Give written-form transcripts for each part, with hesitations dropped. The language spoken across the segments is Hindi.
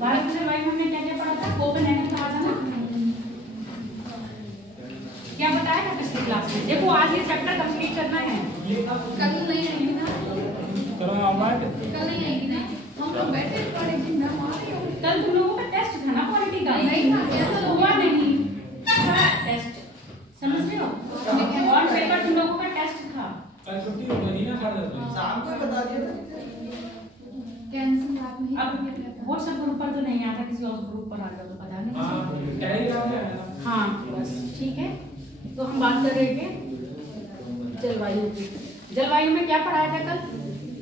भारत की जलवायु में हमने क्या क्या पढ़ा था? कोपेनहेगन कहा था ना, क्या बताया था पिछली क्लास में? देखो आज ये चैप्टर कंप्लीट करना है। कल नहीं आएगी ना, कल नहीं आएगी ना, हम लोग बैठे पढ़े दिन ना मारे। कल तुम लोगों का टेस्ट था ना क्वालिटी का? नहीं था, ऐसा हुआ नहीं था टेस्ट, समझ रहे हो? और पेपर तुम लोगों का टेस्ट था। कल छुट्टी हो गई ना, शाम को बता दिया था। कैंसिल रात में अब व्हाट्सएप ग्रुप पर तो नहीं आता, किसी और ग्रुप पर आ गया तो पता नहीं। हां टेलीग्राम में आया था। हाँ बस ठीक है। तो हम बात कर रहे थे जलवायु की। जलवायु में क्या पढ़ाया था कल?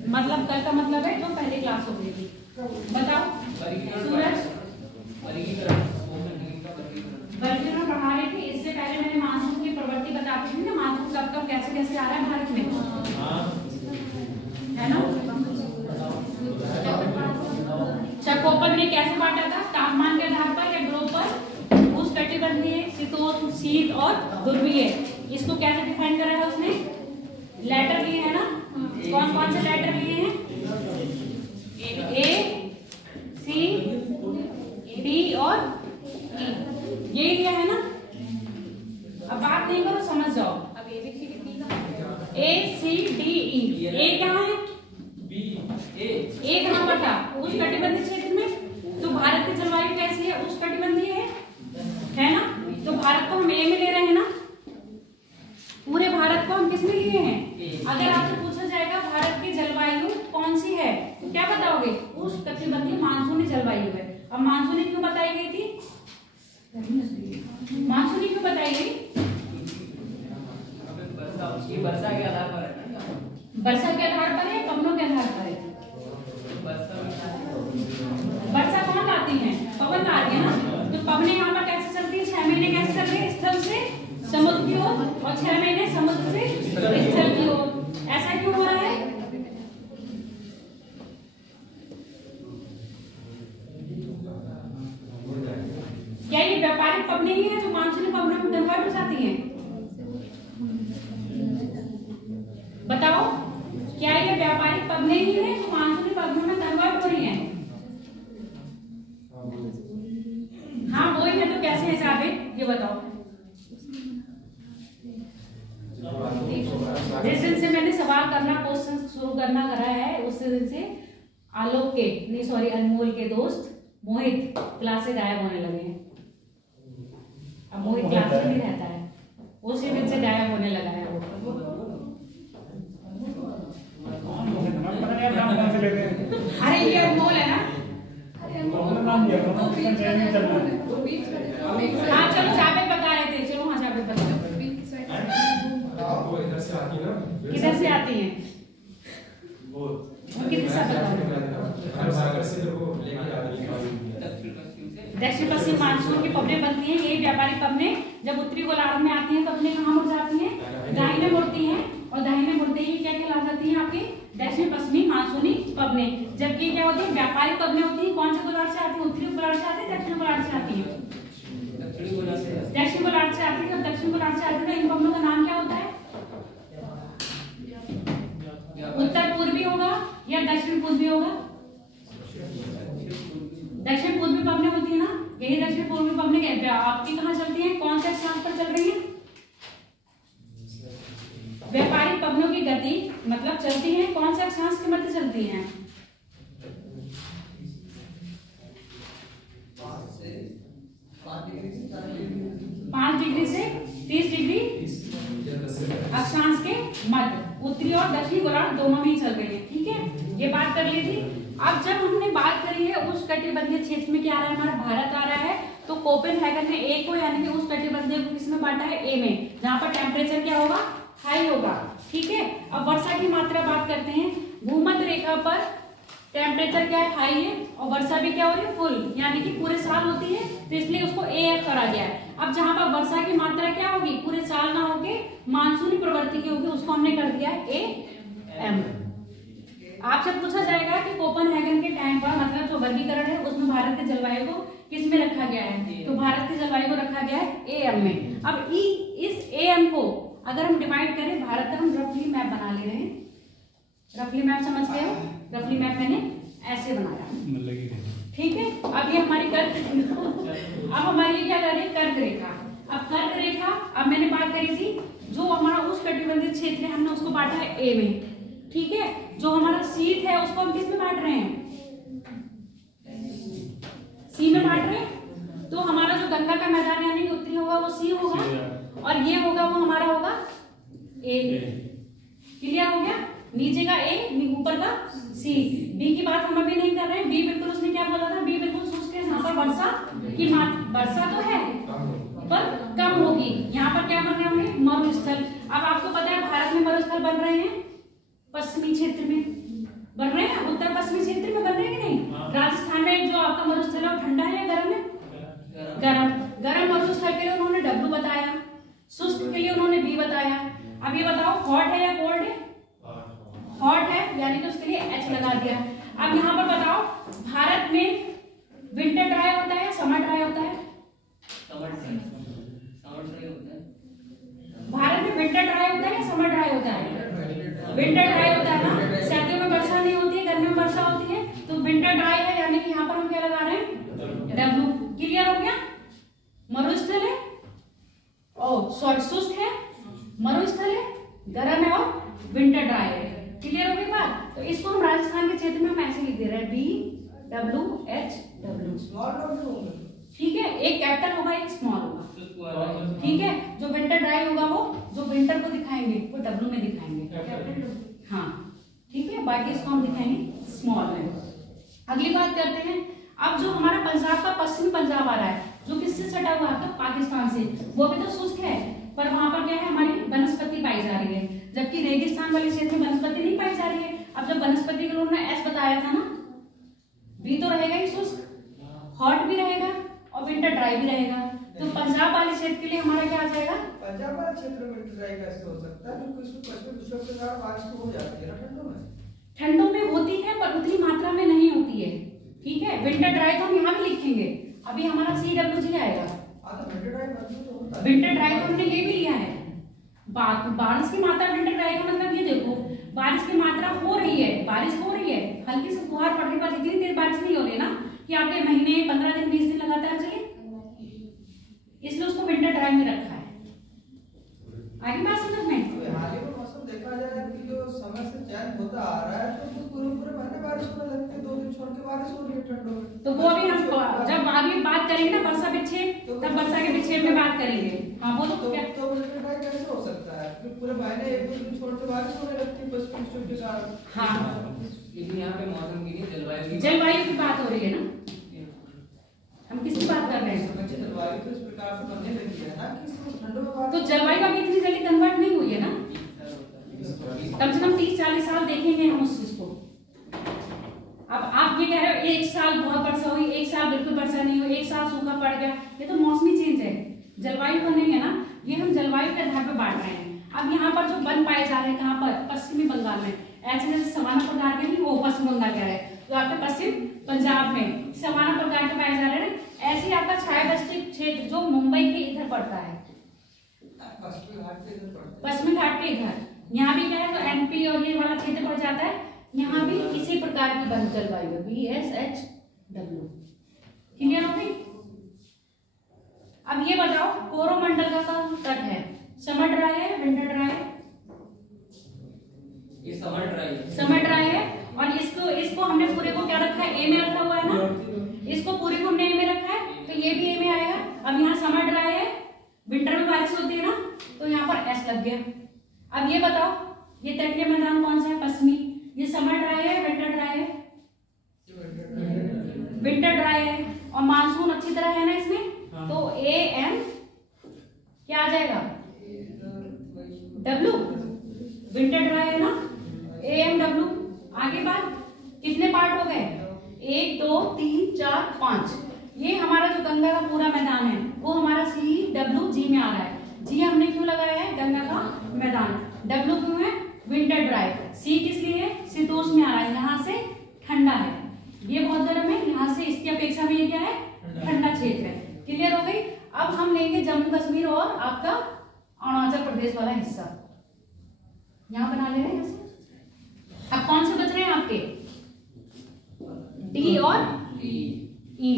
मतलब कल का मतलब है जो पहली क्लास हो गई थी। बताओ सूरज, वर्गीकरण पढ़ा रहे थे। इससे पहले मैंने मानसून की प्रवृत्ति बताती थी ना, मानसून कब कब कैसे कैसे आ रहा है भारत में, है ना? चकोपर ने कैसे बांटा था? तापमान के आधार पर या ग्लोब पर? उष्णकटिबंधीय, शीतोष्ण, शीत और ध्रुवीय। इसको कैसे डिफाइन करा है उसने? लेटर लिए है ना, कौन कौन से लेटर लिए हैं? ए, सी, डी और ई, यही लिया है ना? अब बात नहीं करो, समझ जाओ। अब ए सी डी ई, ए कहाँ है? ए कहाँ पर था? उष्णकटिबंधीय क्षेत्र में। तो भारत की जलवायु कैसी है? उष्णकटिबंधीय है ना? तो भारत को हम ए में ले रहे हैं ना, पूरे भारत को हम किस में लिए हैं? अगर आपसे पूछा जाएगा भारत की जलवायु कौन सी है तो क्या बताओगे? उष्णकटिबंधीय मानसूनी जलवायु है। अब मानसूनी क्यों बताई गई थी? मानसूनी क्यों बताई गई? वर्षा के आधार पर है ना? वर्षा के आधार पर है, पवनों के आधार पर है? वर्षा कौन लाती है? पवन ला रही है ना। तो पवनें यहाँ पर कैसे चलती है? 6 महीने कैसे चल रही है? स्थल से समुद्र की ओर और 6 महीने समुद्र से स्थल की ओर। ऐसा क्यों हो रहा है? क्या ये व्यापारिक पवनें ही है जो मानसूनी पवनों में कन्वर्ट हो जाती हैं? बताओ, क्या ये व्यापारिक पवनें ही है जो मानसूनी पवनों में कन्वर्ट हो रही हैं? हाँ वही है। तो कैसे हिसाब है ये बताओ? जिस दिन से मैंने सवाल करना, क्वेश्चन शुरू करना करा है, उस दिन से आलोक के नहीं सॉरी अनमोल के दोस्त मोहित क्लास से गायब होने लगे हैं। अब मोहित क्लास में नहीं रहता है, उसी दिन से गायब होने लगा है वो। अरे ये अनमोल है ना? हाँ चलो चाबे बता रहे थे, चलो हाँ चाबे बता। किधर से आती है? कितनी दक्षिण पश्चिम मानसून की पवनें बनती हैं। ये व्यापारिक पवनें जब उत्तरी गोलार्ध में आती हैं तो पवनें कहाँ मुड़ जाती हैं? दाहिने मुड़ती हैं। और दाहिने मुड़ते ही क्या कहला जाती हैं? आपकी दक्षिण पश्चिमी मानसूनी पवनें। जबकि क्या होती है? व्यापारिक पवनें होती हैं। कौन से गोलार्ध से आती है? उत्तरी गोलार्ध से आती है, दक्षिण गोलार्ध से आती है? दक्षिण गोलार्ध से आती है। दक्षिण गोलार्ध से आती है, इन पवनों का नाम क्या होता है? उत्तर पूर्वी होगा या दक्षिण पूर्वी होगा? दक्षिण पूर्वी पवनें होती है ना, यही दक्षिण पूर्वी पवनें आपकी कहाँ चलती हैं? कौन से अक्षांश पर चल रही हैं? व्यापारिक पवनों की गति मतलब चलती हैं कौन से अक्षांश के मध्य चलती हैं? 5 डिग्री से 30 डिग्री अक्षांश के मध्य, उत्तरी और दक्षिणी गोलार्ध दोनों में ही चल रही है। ठीक है, ये बात कर ली थी। अब जब हमने बात करी है उष्णकटिबंधीय क्षेत्र में क्या आ रहा है? हमारा भारत आ रहा है। तो कोपेनहेगन ने ए को यानी कि उष्णकटिबंधीय को किसमें बांटा है? ए में, जहां पर टेम्परेचर क्या होगा? हाई होगा। ठीक है, अब वर्षा की मात्रा बात करते हैं। भूमध्य रेखा पर टेम्परेचर क्या है? हाई है और वर्षा भी क्या हो रही है? फुल, यानी कि पूरे साल होती है, तो इसलिए उसको AF करा गया है। अब जहां पर वर्षा की मात्रा क्या होगी? पूरे साल ना होके मानसूनी प्रवृत्ति की होगी, उसको हमने कर दिया है AM। आपसे पूछा जाएगा कि कोपेनहेगन के टाइम पर मतलब जो वर्गीकरण है उसमें भारत की जलवायु को किस में रखा गया है? तो भारत की जलवायु को रखा गया है AM में। अब इस AM को अगर हम डिवाइड करें, भारत का हम रफली मैप बना ले रहे हैं। रफली मैप समझ गए हो? रफली मैप मैंने ऐसे बनाया, ठीक है। अब ये हमारी अब हमारी ये क्या कर रही है, कर्क रेखा। अब कर्क रेखा, अब मैंने बात करी थी जो हमारा उष्णकटिबंधीय क्षेत्र है हमने उसको बांटा है ए में, ठीक है। जो हमारा शीत है उसको हम किस में बांट रहे हैं, सी में बांट रहे हैं। तो हमारा जो गंगा का मैदान यानी कि उत्तरी होगा वो सी होगा और ये होगा वो हमारा होगा ए। क्लियर हो गया, नीचे का ए ऊपर का सी। बी की बात हम अभी नहीं कर रहे हैं, बी बिल्कुल उसने क्या बोला था, बी बिल्कुल शुष्क है, यहाँ पर वर्षा की वर्षा तो है पर कम होगी। यहाँ पर क्या बन रहे होंगे, मरुस्थल। अब आपको पता है भारत में मरुस्थल बन रहे हैं पश्चिमी क्षेत्र में बन रहे हैं, उत्तर पश्चिमी क्षेत्र में बन रहे हैं कि नहीं। राजस्थान में जो आपका मरुस्थल है वो ठंडा है या गर्म है, गर्म मरुस्थल के लिए उन्होंने डब्ल्यू बताया, शुष्क के लिए उन्होंने बी बताया। अब ये बताओ हॉट है या कोल्ड है, हॉट है यानी कि उसके लिए एच लगा दिया। अब यहाँ पर बताओ भारत में विंटर ड्राई होता है या समर ड्राई होता है, भारत में विंटर ड्राई होता है या समर ड्राई होता है, विंटर ड्राई होता है ना। सर्दियों में वर्षा नहीं होती है, गर्मियों में वर्षा होती है, तो विंटर ड्राई है यानी कि यहाँ पर हम क्या लगा रहे हैं, डब्ल्यू। क्लियर हो गया, मरुस्थल है सॉरी शुष्क है, मरुस्थल है, गर्म है और विंटर ड्राई है। क्लियर हो गई बात। तो इसको हम राजस्थान के क्षेत्र में हम ऐसे लिख दे रहे हैं बी डब्ल्यू एच डब्ल्यू, ठीक है। एक कैपिटल होगा एक स्मॉल होगा, ठीक है। जो विंटर ड्राई होगा वो जो विंटर को दिखाएंगे वो डब्ल्यू में दिखाएंगे, हाँ ठीक है। बाकी इसको हम दिखाएंगे स्मॉल में। अगली बात करते हैं, अब जो हमारा पंजाब का पश्चिमी पंजाब आ रहा है जो किससे सटा हुआ है, तो पाकिस्तान से, वो भी तो शुष्क है पर वहां पर क्या है, हमारी वनस्पति पाई जा रही है, जबकि रेगिस्तान वाले क्षेत्र में वनस्पति नहीं पाई जा रही है। अब जब वनस्पति के उन्होंने एस बताया था ना, बी तो रहेगा ही शुष्क, हॉट भी रहेगा और विंटर ड्राई भी रहेगा। तो पंजाब वाले क्षेत्र के लिए हमारा क्या आ जाएगा, पंजाब वाले क्षेत्र में विंटर ड्राई कैसे हो सकता है, क्योंकि उसमें पश्चिमी विक्षोभ के कारण बारिश तो हो जाती है ना ठंडों में, ठंडों में होती है पर उतनी मात्रा में नहीं होती है, ठीक है। विंटर ड्राई तो हम यहाँ भी लिखेंगे, अभी हमारा सी डब्ल्यू जी आएगा। विंटर ड्राई तो हमने ये भी लिया है, बारिश की मात्रा विंटर ड्राई का मतलब ये देखो बारिश की मात्रा हो रही है, बारिश हो रही है, हल्की से फुहार पड़ने के बाद इतनी देर बारिश नहीं हो रही ना कि आपके महीने 15 दिन 20 दिन लगातार चले, इसलिए उसको विंटर ड्राई में रखा है। आगे बात समझ में, हाल ही में मौसम देखा जाए कि जो समय से चेंज होता आ रहा है तो पूरे महीने बारिश होने लगती है, 2 दिन छोड़ के बारिश हो रही है ठंडों में। तो वो अभी हम जब आगे बात करेंगे ना वर्षा विक्षेप, तब वर्षा के विक्षेप में बात करेंगे। हाँ बोलो क्या, तो विंटर ड्राई कैसे हो सकता है, कि पूरे महीने 1-2 दिन छोड़ के बारिश होने लगती है पश्चिमी विक्षोभ के कारण। हाँ लेकिन यहाँ पे मौसम की नहीं, जलवायु की बात हो रही है ना, हम किसकी बात कर रहे हैं, जलवायु तो इस प्रकार से बनने लगी है ना कि ठंडों में तो जलवायु अभी इतनी जल्दी कन्वर्ट नहीं हुई है ना, कम से कम 30-40 साल देखेंगे हम उस चीज को। अब आप ये कह रहे हो एक साल बहुत वर्षा हुई, एक साल बिल्कुल वर्षा नहीं हुई, एक साल सूखा पड़ गया, ये तो मौसमी चेंज है, जलवायु का नहीं है ना, ये हम जलवायु के आधार पर बांट रहे हैं। अब यहाँ पर जो वन पाए जा रहे हैं कहाँ पर, पश्चिमी बंगाल में, ऐसे जैसे सवाना प्रकार के नहीं, वो पश्चिम बंगाल कह रहे हैं, तो आपके पश्चिम पंजाब में सवाना प्रकार के पाए जा रहे हैं। ऐसे ही आपका छायावृष्टिक क्षेत्र जो मुंबई के इधर पड़ता है, पश्चिमी घाट के इधर, यहाँ भी क्या है, तो एमपी और ये वाला क्षेत्र पड़ जाता है, यहाँ भी इसी प्रकार की बन जलवायु है, BSHW। क्लियर हो गई। अब ये बताओ कोरोमंडल का तट है, समर ड्राई है विंटर ड्राई है, ये समर ड्राई है, समर ड्राई है। और इसको हमने पूरे को क्या रखा है, ए में रखा हुआ है ना, इसको पूरे को हमने ए में रखा है, तो ये भी ए में आएगा। अब यहाँ समर ड्राई है, विंटर में बारिश होती है ना, तो यहाँ पर एस लग गया। अब ये बताओ ये तटीय मैदान कौन सा है, पश्चिमी, ये समर ड्राई है विंटर ड्राई है, विंटर ड्राई है, और मानसून अच्छी तरह है ना इसमें, तो ए एम क्या आ जाएगा, डब्ल्यू, विंटर ड्राई है ना, ए एम डब्ल्यू। आगे बात, कितने पार्ट हो गए, 1 2 3 4 5, ये हमारा जो गंगा का पूरा मैदान है वो हमारा CW में आ रहा है। जी हमने क्यों लगाया है, गंगा का मैदान, डब्ल्यू क्यों है, विंटर ड्राई, सी किस लिए, शीतोष्ण में आ रहा है, यहाँ से ठंडा है, ये बहुत गर्म है, यहाँ से इसकी अपेक्षा में ये क्या है, ठंडा क्षेत्र है। क्लियर हो गई। अब हम लेंगे जम्मू कश्मीर और आपका अरुणाचल प्रदेश वाला हिस्सा, यहाँ बना ले रहे हैं। अब कौन से बच रहे हैं आपके, डी और ई।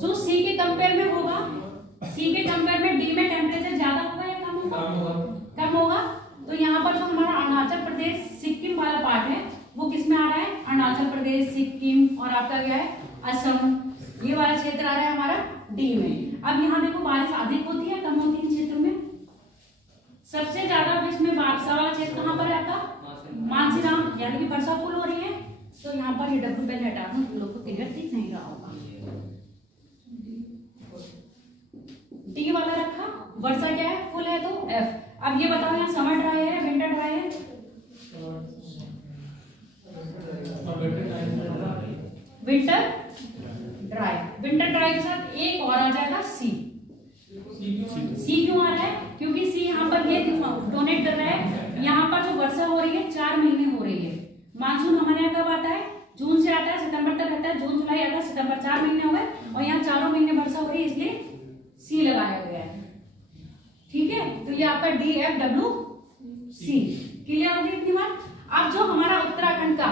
जो सी के कंपेयर में होगा, सी के कंपेयर में डी में टेम्परेचर ज्यादा होगा या कम होगा? कम होगा। तो यहाँ पर जो हमारा अरुणाचल प्रदेश सिक्किम वाला पार्ट है वो किस में आ रहा है? अरुणाचल प्रदेश, सिक्किम और आपका क्या है? असम, ये वाला क्षेत्र आ रहा है हमारा डी में। अब यहाँ देखो बारिश अधिक होती है कम होती है इन क्षेत्रों में? सबसे ज्यादा इसमें वर्षा वाला क्षेत्र कहाँ पर है आपका? मानसीराम, यानी कि वर्षा फुल हो रही है। तो यहाँ पर ये डब्ल्यू पहले हटा दूं, तुम लोग को क्लियर दिख नहीं रहा होगा। डी वाला रखा, वर्षा क्या है? फुल है तो एफ। अब ये बताओ यहाँ समर ड्राई है विंटर ड्राई है? Winter dry. विंटर ड्राई के साथ एक और आ जाएगा सी। सी क्यों आ रहा है? क्योंकि सी यहाँ पर ये डोनेट कर रहा है, यहाँ पर जो वर्षा हो रही है 4 महीने हो रही है। मानसून हमारे यहाँ कब आता है? जून से आता है, सितंबर तक रहता है। जून, जुलाई, अगस्त, सितंबर 4 महीने हो गए और यहाँ 4 महीने वर्षा हो रही है, इसलिए सी लगाया गया है। ठीक है, तो ये आपका डी एफ डब्ल्यू सी। क्लियर हो गई इतनी बात? अब जो हमारा उत्तराखंड का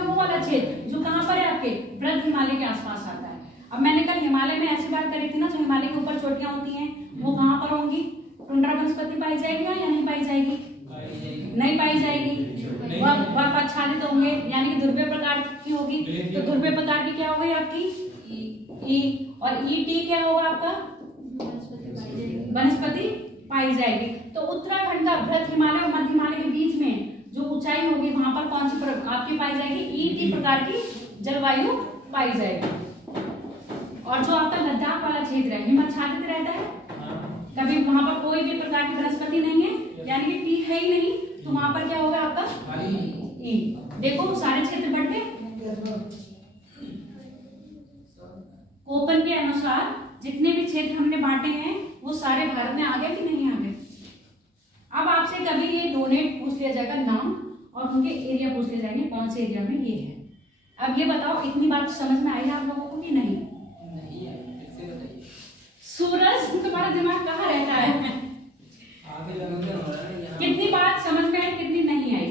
वो वाला क्षेत्र जो कहाँ पर है आपके? वृद्ध हिमालय के आसपास आता है। अब मैंने कल हिमालय में ऐसी बात करी थी ना, जो हिमालय के ऊपर चोटियां होती हैं वो कहाँ पर होंगी? टुंड्रा वनस्पति पाई जाएगी या नहीं पाई जाएगी? नहीं पाई जाएगी। बर्फ आच्छादित होंगे, यानी कि ध्रुवीय प्रकार की होगी। तो ध्रुवीय प्रकार की क्या हो गई आपकी? ई। और ई टी क्या होगा आपका? वनस्पति पाई जाएगी। तो उत्तराखंड का वृद्ध हिमालय और मध्य हिमालय के बीच में जो ऊंचाई होगी वहां पर कौन सी आपकी पाई जाएगी? ई टी प्रकार की जलवायु पाई जाएगी। और जो आपका लद्दाख वाला क्षेत्र है हिमाच्छादित रहता है, कभी वहां पर कोई भी प्रकार की वनस्पति नहीं है, यानी कि टी है ही नहीं, तो वहां पर क्या होगा आपका? ई। देखो सारे क्षेत्र बढ़ गए। कोपन के अनुसार जितने भी क्षेत्र हमने बांटे हैं वो सारे भारत में आ गए कि नहीं आ गए? अब आपसे कभी ये डोनेट पूछ लिया जाएगा नाम और उनके एरिया पूछ लिए जाएंगे कौन से एरिया में ये है। अब ये बताओ इतनी बात समझ में आई आप लोगों को कि नहीं? नहीं है, इससे बताइए। सूरज तुम्हारा दिमाग कहाँ रहता है? आगे लगन हो रहा है यहाँ। कितनी बात समझ में आई कितनी नहीं आई?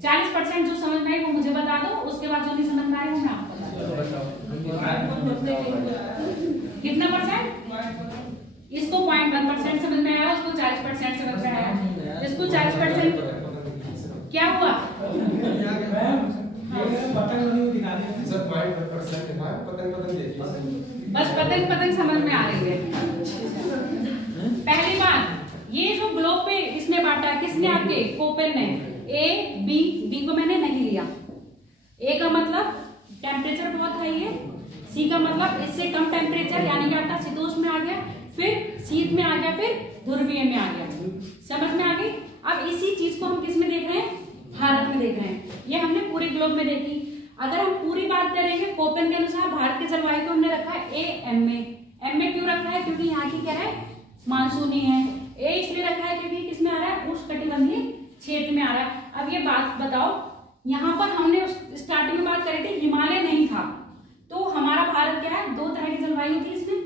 40% जो समझ में आई वो मुझे बता दो, उसके बाद जो नहीं समझ में आई वो मैं आपको बता दूं। कितना परसेंट? इसको 0.1% समझ में आया, उसको 40% समझ में आया। इसको 40% क्या हुआ? बस पतंग समझ में आ रही है। पहली बात, ये जो ग्लोब पे इसने बांटा किसने? आपके कोपेन ने। ए बी, डी को मैंने नहीं लिया। ए का मतलब टेम्परेचर बहुत हाई है, सी का मतलब इससे कम टेम्परेचर यानी कि आपका शीतोष्ण में आ गया, फिर शीत में आ गया, फिर ध्रुवीय में आ गया। समझ में आ गई? अब इसी चीज को हम किस में देख रहे हैं? भारत में देख रहे हैं। ये हमने पूरे ग्लोब में देखी। अगर हम पूरी बात करेंगे कोपेन के अनुसार भारत के जलवायु को हमने रखा है ए एम में। एम में क्यों रखा है? क्योंकि यहाँ की क्या है? मानसूनी है। ए इसलिए रखा है क्योंकि किसमें आ रहा है? उष्णकटिबंधीय क्षेत्र में आ रहा है। अब ये बात बताओ, यहाँ पर हमने स्टार्टिंग में बात करी थी हिमालय नहीं था, तो हमारा भारत क्या है? 2 तरह की जलवायु थी इसमें,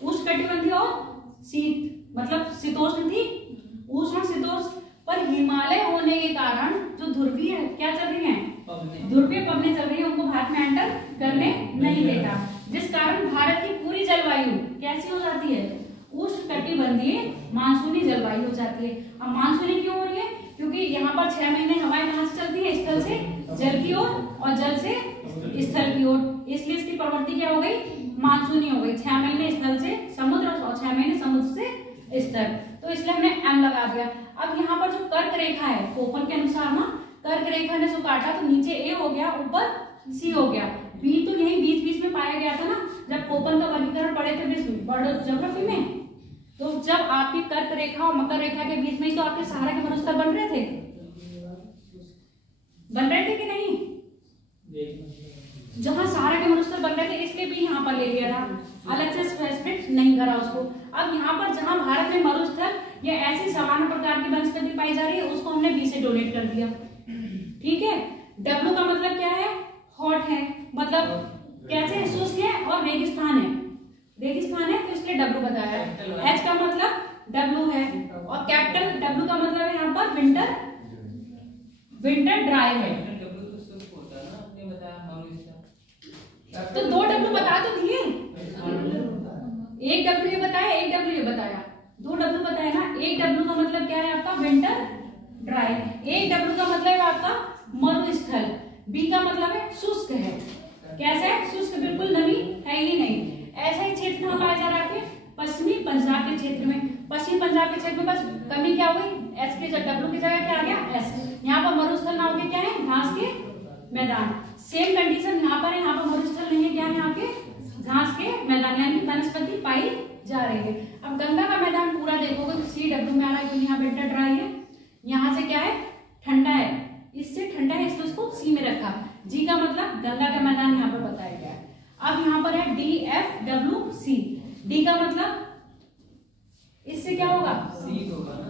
उष्णकटिबंधीय और शीत, मतलब शीतोष्ण थी, उष्ण शीतोष्ण। पर हिमालय होने के कारण जो ध्रुवीय क्या चल रही है? ध्रुवीय पवनें चल रही है, उनको भारत में एंटर करने नहीं देता, जिस कारण भारत की पूरी जलवायु कैसी हो जाती है? उष्णकटिबंधीय मानसूनी जलवायु हो जाती है। अब मानसूनी क्यों हो रही है? क्योंकि यहाँ पर 6 महीने हवाएं कहाँ से चलती है? स्थल से जल की ओर और जल से स्थल की ओर, इसलिए इसकी प्रवृत्ति क्या हो गई? मानसूनी हो गई। 6 महीने स्थल से समुद्र और 6 महीने समुद्र से स्थल, तो इसलिए हमने एम लगा दिया। अब यहाँ पर जो कर्क रेखा है कोपन के अनुसार ना, कर्क रेखा ने जो काटा तो नीचे ए हो गया, ऊपर सी हो गया। बी तो यही बीच बीच में पाया गया था ना, जब कोपन का वर्गीकरण पढ़े थे बर्ड ज्योग्राफी में। तो जब आपकी कर्क रेखा और मकर रेखा के बीच में ही तो आपके सहारा के मरुस्थल बन रहे थे कि नहीं? जहां सहारा के मरुस्थल बन रहे थे इसलिए भी यहाँ पर ले लिया था, अलग से स्पेसिफिक नहीं करा उसको। अब यहाँ पर जहां भारत में मरुस्थल या ऐसी सामान्य प्रकार की वनस्पति पाई जा रही है उसको हमने बी से डोनेट कर दिया। ठीक है। डब्ल्यू का मतलब क्या है? हॉट है, मतलब कैसे? शुष्क है और रेगिस्तान है, रेगिस्तान है तो इसलिए डब्ल्यू बताया। एच का मतलब डब्ल्यू है और कैपिटल डब्ल्यू का मतलब है यहाँ पर विंटर ड्राई है। डब्ल्यू तो शुष्क होता है ना, आपने बताया। तो 2 W बता तो दिए, 1 W ये बताया, 1 W ये बताया, 2 W बताया ना। 1 W का मतलब क्या है आपका विंटर ड्राई, 1 W का मतलब है आपका मरुस्थल, बी का मतलब है शुष्क है। कैसा है? शुष्क, बिल्कुल नमी है ही नहीं। ऐसा ही क्षेत्र कहाँ पाया जा रहा है? पश्चिमी पंजाब के क्षेत्र में। पश्चिमी पंजाब के क्षेत्र में बस कमी क्या हुई, एस के W की जगह क्या आ गया, एस। यहाँ पर मरुस्थल ना होके क्या है, घास के मैदान। सेम कंडीशन यहाँ पर है, यहाँ पर मरुस्थल नहीं है, क्या है यहाँ पे, घास के मैदान, यानी वनस्पति पाई जा रही है। अब गंगा का मैदान पूरा देखोगे तो CW में आ रहा है, क्योंकि यहाँ विंटर ड्राई है, यहाँ से क्या है, ठंडा है, इससे ठंडा है, इसलिए उसको सी में रखा। जी का मतलब गंगा का मैदान यहाँ पर बताया गया है। अब यहाँ पर है DFWC, डी का मतलब इससे क्या होगा, शीत होगा ना,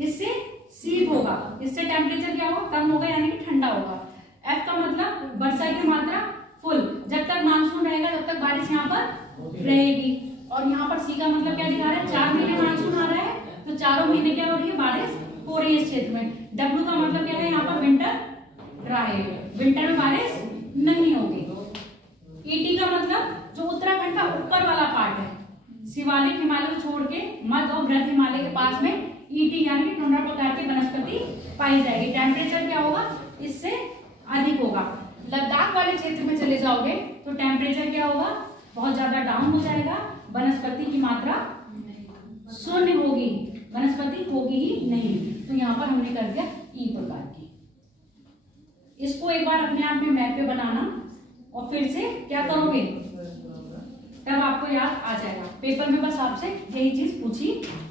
इससे शीत होगा, इससे टेम्परेचर क्या होगा, कम होगा, यानी कि ठंडा होगा। एफ का मतलब वर्षा की मात्रा फुल, जब तक मानसून रहेगा तब तक बारिश यहाँ पर रहेगी। और यहाँ पर सी का मतलब क्या दिखा रहा है, 4 महीने मानसून आ रहा है, तो चारों महीने क्या हो रही है, बारिश हो रही है इस क्षेत्र में। डब्ल्यू का मतलब क्या है, यहाँ पर विंटर ड्राई है, विंटर में बारिश नहीं होगी। ईटी का मतलब जो उत्तराखंड का ऊपर वाला पार्ट है, शिवालिक हिमालय को छोड़ के मध्य और बृहद हिमालय के पास में ईटी यानी कि टुंड्रा प्रकार की वनस्पति पाई जाएगी। टेम्परेचर क्या होगा, इससे अधिक होगा। लद्दाख वाले क्षेत्र में चले जाओगे तो टेम्परेचर क्या होगा, बहुत ज्यादा डाउन हो जाएगा, वनस्पति की मात्रा शून्य होगी, वनस्पति होगी ही नहीं। तो यहाँ पर हमने कर दिया ई प्रकार की। इसको एक बार अपने आप में मैप पे बनाना और फिर से क्या करोगे, तब आपको याद आ जाएगा। पेपर में बस आपसे यही चीज पूछी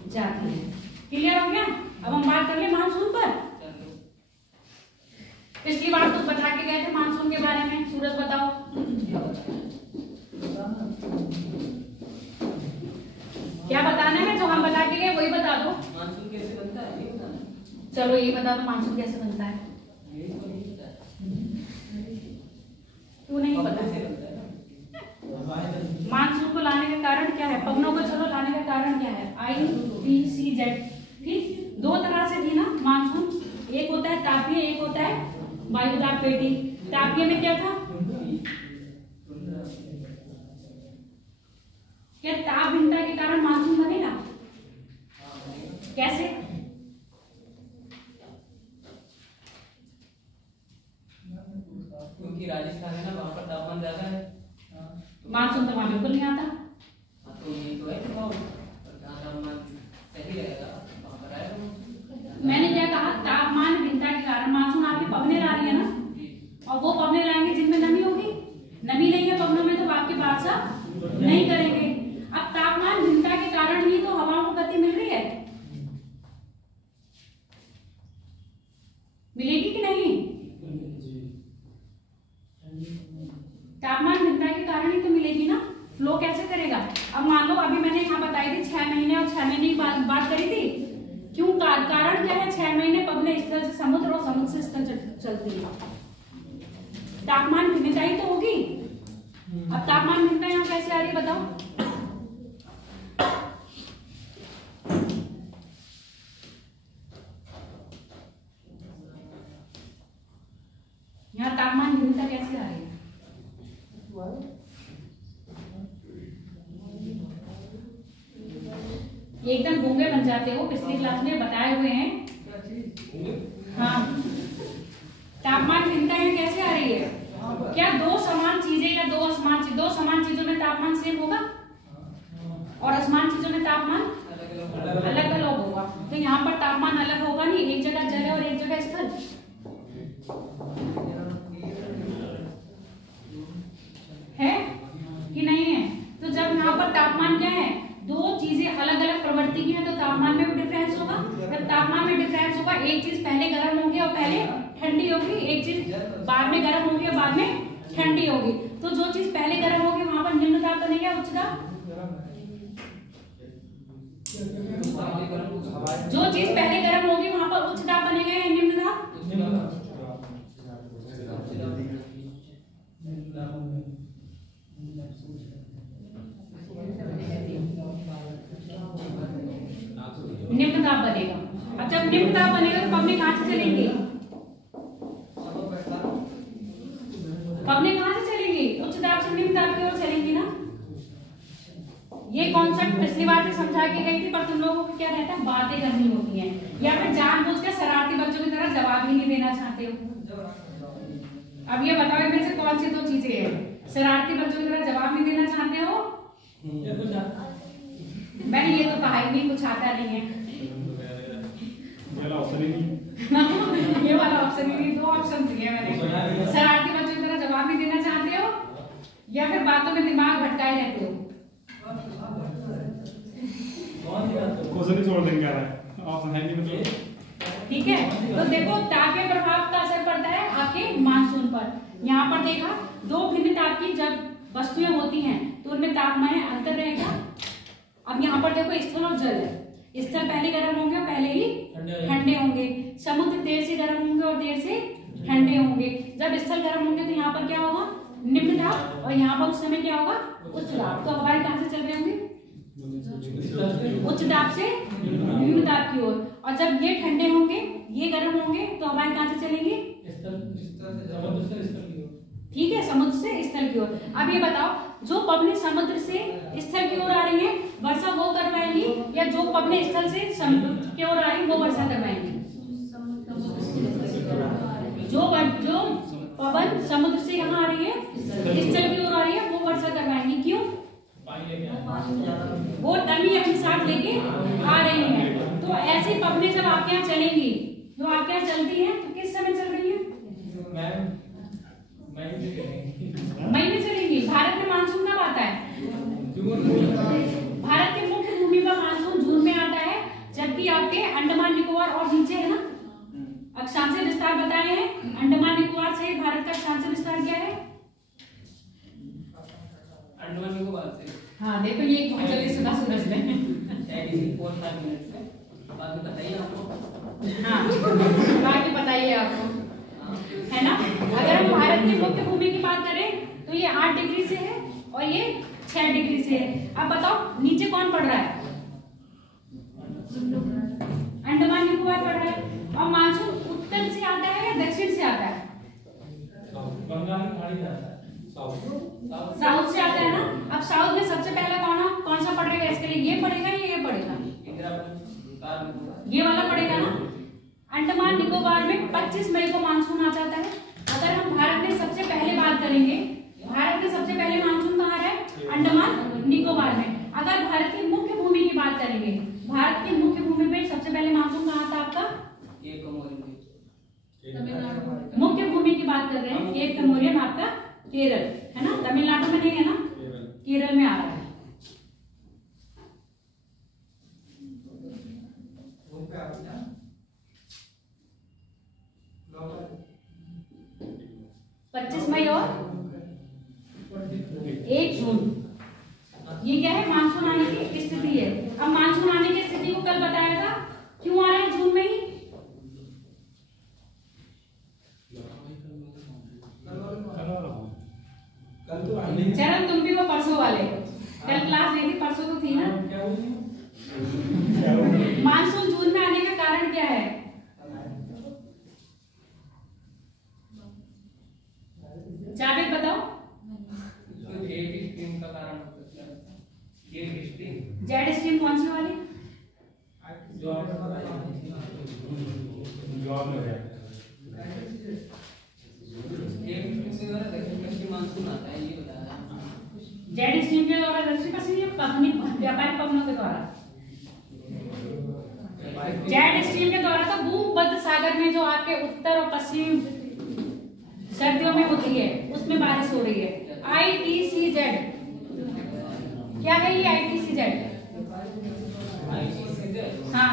जाती है। क्लियर हो गया? अब हम बात कर ले मानसून पर। पिछली बार तो बता के गए थे मानसून के बारे में, सूरज बताओ। क्या बताना है, जो हम बता के गए वही बता दो। मानसून कैसे बनता है ये बताना। चलो ये बता दो, मानसून कैसे बनता है। यही तो नहीं पता है। क्यों नहीं पता? कैसे बनता है ना? मानसून को लाने का कारण क्या है, पवनों को चलो लाने का कारण क्या है, IPCZ। ठीक, 2 तरह से थी ना मानसून, एक होता है तापीय, एक होता है वायुदाब पेटी। तापीय में क्या था, क्या ताप भिन्नता के कारण मानसून बनेगा, कैसे? क्योंकि राजस्थान है ना, वहाँ पर तापमान ज्यादा है, मानसून तो वहां बिल्कुल नहीं आता। तो ये तो है कि तापमान सही रहेगा, वहाँ पर आएगा। मैंने क्या कहा, तापमान भिन्नता के कारण मानसून आपकी पवने ला रही है ना, और वो पवने लाएंगे जिनमें नमी होगी। नमी नहीं है पवनों में तो आपकी वर्षा नहीं करेंगे। अब तापमान भिन्नता के कारण ही तो हवाओं को गति मिल रही है, मिलेगी कि नहीं? तापमान भिन्नता के कारण ही तो मिलेगी ना। फ्लो कैसे करेगा? अब मान लो अभी मैंने यहाँ बताई थी 6 महीने और 6 महीने की बात करी थी। क्यों? कारण क्या है, 6 महीने पवने स्थल से समुद्र और समुद्र से स्थल चलती है, तापमान भिन्नता ही तो होगी। अब तापमान भिन्नता यहाँ कैसे आ रही है बताओ। यहाँ तापमान भिन्नता कैसे आ रही है, एकदम गूंगे बन जाते हो, पिछली क्लास में बताए हुए हैं। हाँ, तापमान भिन्नता यहाँ कैसे आ रही है, क्या 2 समान चीजें या 2 असमान चीज, 2 समान चीजों में तापमान सेम होगा और असमान चीजों में तापमान अलग अलग होगा। तो यहाँ पर तापमान अलग होगा नहीं, एक जगह जल है और एक जगह स्थल है कि नहीं है। तो जब यहाँ पर तापमान क्या है, 2 चीजें अलग अलग प्रवृत्ति की है, तो तापमान में भी डिफरेंस होगा। जब तापमान में डिफरेंस होगा, एक चीज पहले गर्म होगी और पहले ठंडी होगी, एक चीज बाद में गर्म होगी और बाद में ठंडी होगी। तो जो चीज पहले गर्म होगी वहां पर निम्न दाब बनेगा, उच्च दाब। जो चीज पहले गर्म होगी वहां पर उच्च दाब बनेगा या निम्न दाब। निम्न दाब बनेगा। अब जब निम्न दाब बनेगा तो पवने कहां से चलेंगे, पवने कहां से चलेंगे, चलेंगी, उच्च दाब से निम्न दाब की ओर चलेंगी ना। ये कॉन्सेप्ट पिछली बार भी समझा के गई थी, पर तुम लोगों को क्या रहता है, बातें करनी होती हैं, या फिर जानबूझकर शरारती बच्चों की तरह जवाब ही नहीं देना चाहते हो। अब ये बताओ इनमें से कौन सी दो चीजें हैं, शरारती बच्चों की तरह जवाब नहीं देना चाहते हो। मैंने ये तो कहा ही नहीं, कुछ आता नहीं है। ये वाला ऑप्शन ही नहीं, दो ऑप्शन दिए मैंने। शरारती बच्चों की तरह जवाब नहीं देना चाहते हो, या फिर बातों में दिमाग भटकाए रहते हो। छोड़ देंगे ऑप्शन है नहीं। ठीक है, तो देखो तापीय प्रभाव का असर पड़ता है आपके मानसून पर। यहाँ पर देखा, दो भिन्न ताप की जब वस्तुएं होती हैं तो उनमें तापमान में अंतर रहेगा। अब यहाँ पर देखो स्थल और जल है, स्थल पहले गर्म होंगे और पहले ही ठंडे होंगे, समुद्र देर से गर्म होंगे और देर से ठंडे होंगे। जब स्थल गर्म होंगे तो यहाँ पर क्या होगा, निम्न दाब, और यहाँ पर उस समय क्या होगा, उच्च दाब। तो हवाएं कहाँ से चल रहे होंगे, उच्च दाब से निम्न दाब की ओर। और जब ये ठंडे होंगे, ये गर्म होंगे, तो हवाएं कहाँ से चलेंगी, ठीक है, समुद्र से स्थल की ओर। अब ये बताओ, जो पवनें समुद्र से स्थल की ओर आ रही हैं वर्षा वो करवाएंगी, या जो पवनें स्थल से समुद्र की ओर आ रही वो वर्षा करवाएंगी। जो पवन समुद्र से यहाँ आ रही है, स्थल की ओर आ रही है, वो वर्षा करवाएंगी। क्यों, वो नमी अपने साथ लेके आ रही है। तो ऐसी पवनें जब आपके यहाँ चलेंगी, जो आपके यहाँ चलती हैं, तो किस समय चल रही है, मई में चलेंगी। भारत में मानसून कब आता है, भारत के मुख्य भूमि पर मानसून जून में आता है, जबकि आपके अंडमान निकोबार और नीचे है ना, अक्षांशीय विस्तार बताए हैं। अंडमान निकोबार से भारत का अक्षांशीय विस्तार क्या है, अंडमान निकोबार से। हाँ देखो, ये बहुत जल्दी सुना सूरज ने। बाकी बताइए आपको। हाँ, बाकी बताइए आपको, है ना। अगर हम भारत की मुख्य भूमि की बात करें तो ये 8 डिग्री से है और ये 6 डिग्री से है। अब बताओ नीचे कौन पड़ रहा है, अंडमान निकोबार पड़ रहा है। और मानसून उत्तर से आता है या दक्षिण से आता है, साउथ से आता है ना। अब साउथ में सबसे पहला कौन सा पड़ेगा, इसके लिए ये पड़ेगा या ये पड़ेगा, ये वाला पड़ेगा ना। अंडमान निकोबार में 25 मई को मानसून आ जाता है। अगर हम भारत में सबसे पहले बात करेंगे, भारत में सबसे पहले मानसून कहाँ है, अंडमान निकोबार में। अगर भारत की मुख्य भूमि की बात करेंगे, भारत की मुख्य भूमि में सबसे पहले मानसून कहाँ था आपका, मुख्य भूमि की बात कर रहे हैं, केप कमोरियम आपका केरल है ना, तमिलनाडु में नहीं है ना, केरल में आ रहा है। 25 मई और 1 जून, ये क्या है, मानसून आने की स्थिति है। अब मानसून आने की स्थिति को कल बताया था, क्यों आ रहा है जून में ही, चरण तुम भी वो परसों वाले, कल क्लास नहीं थी, परसों तो थी ना। मानसून जून में आने का कारण क्या है, जावेद बताओ। जेड स्ट्रीम कौन सी वाली, जेड स्ट्रीम के द्वारा दक्षिण पश्चिमी व्यापारिक पवनों के द्वारा, जेड स्ट्रीम के द्वारा तो भूमध्य सागर में जो आपके उत्तर और पश्चिम सर्दियों में होती है उसमें बारिश हो रही है। ITCZ क्या है, ये ITCZ, हाँ,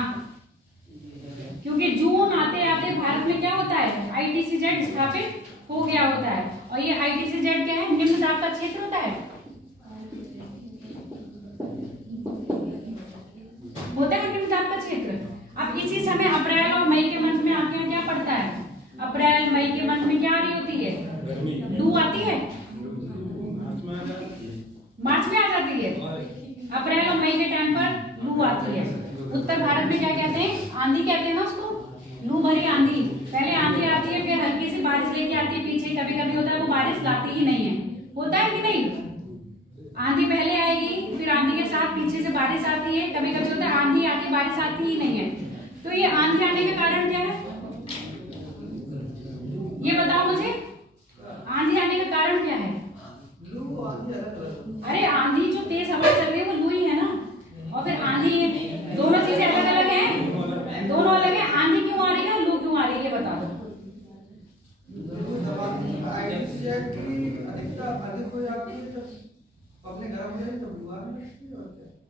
क्योंकि जून आते आते भारत में क्या होता है, ITCZ स्थापित हो गया होता है। और ये ITCZ क्या है, निम्न दाब का क्षेत्र होता है, निम्न दाब का क्षेत्र। अब इसी समय अप्रैल और मई के मंथ में आपके यहाँ क्या पड़ता है, अप्रैल मई के मंथ में क्या आ रही होती है, लू आती है, मार्च में आ जाती है। अप्रैल और मई के टाइम पर लू आती है। उत्तर भारत में क्या कहते हैं, आंधी कहते हैं ना उसको, लू भरी आंधी। पहले आंधी आती है, फिर हल्की सी बारिश लेके आती है पीछे, कभी कभी होता है वो बारिश लाती ही नहीं है, होता है कि नहीं? आंधी पहले आएगी, फिर आंधी के साथ पीछे से बारिश आती है। कभी कभी होता है आंधी आती बारिश आती ही नहीं है। तो ये आंधी आने का कारण क्या है? ये बताओ मुझे, आंधी आने का कारण क्या है? अरे आंधी जो तेज हवा चल रही है वो लू ही है ना, और फिर आंधी, दोनों चीजें अलग अलग हैं, दोनों अलग है। आंधी क्यों आ रही है, लू क्यों आ रही है, ये बता दो।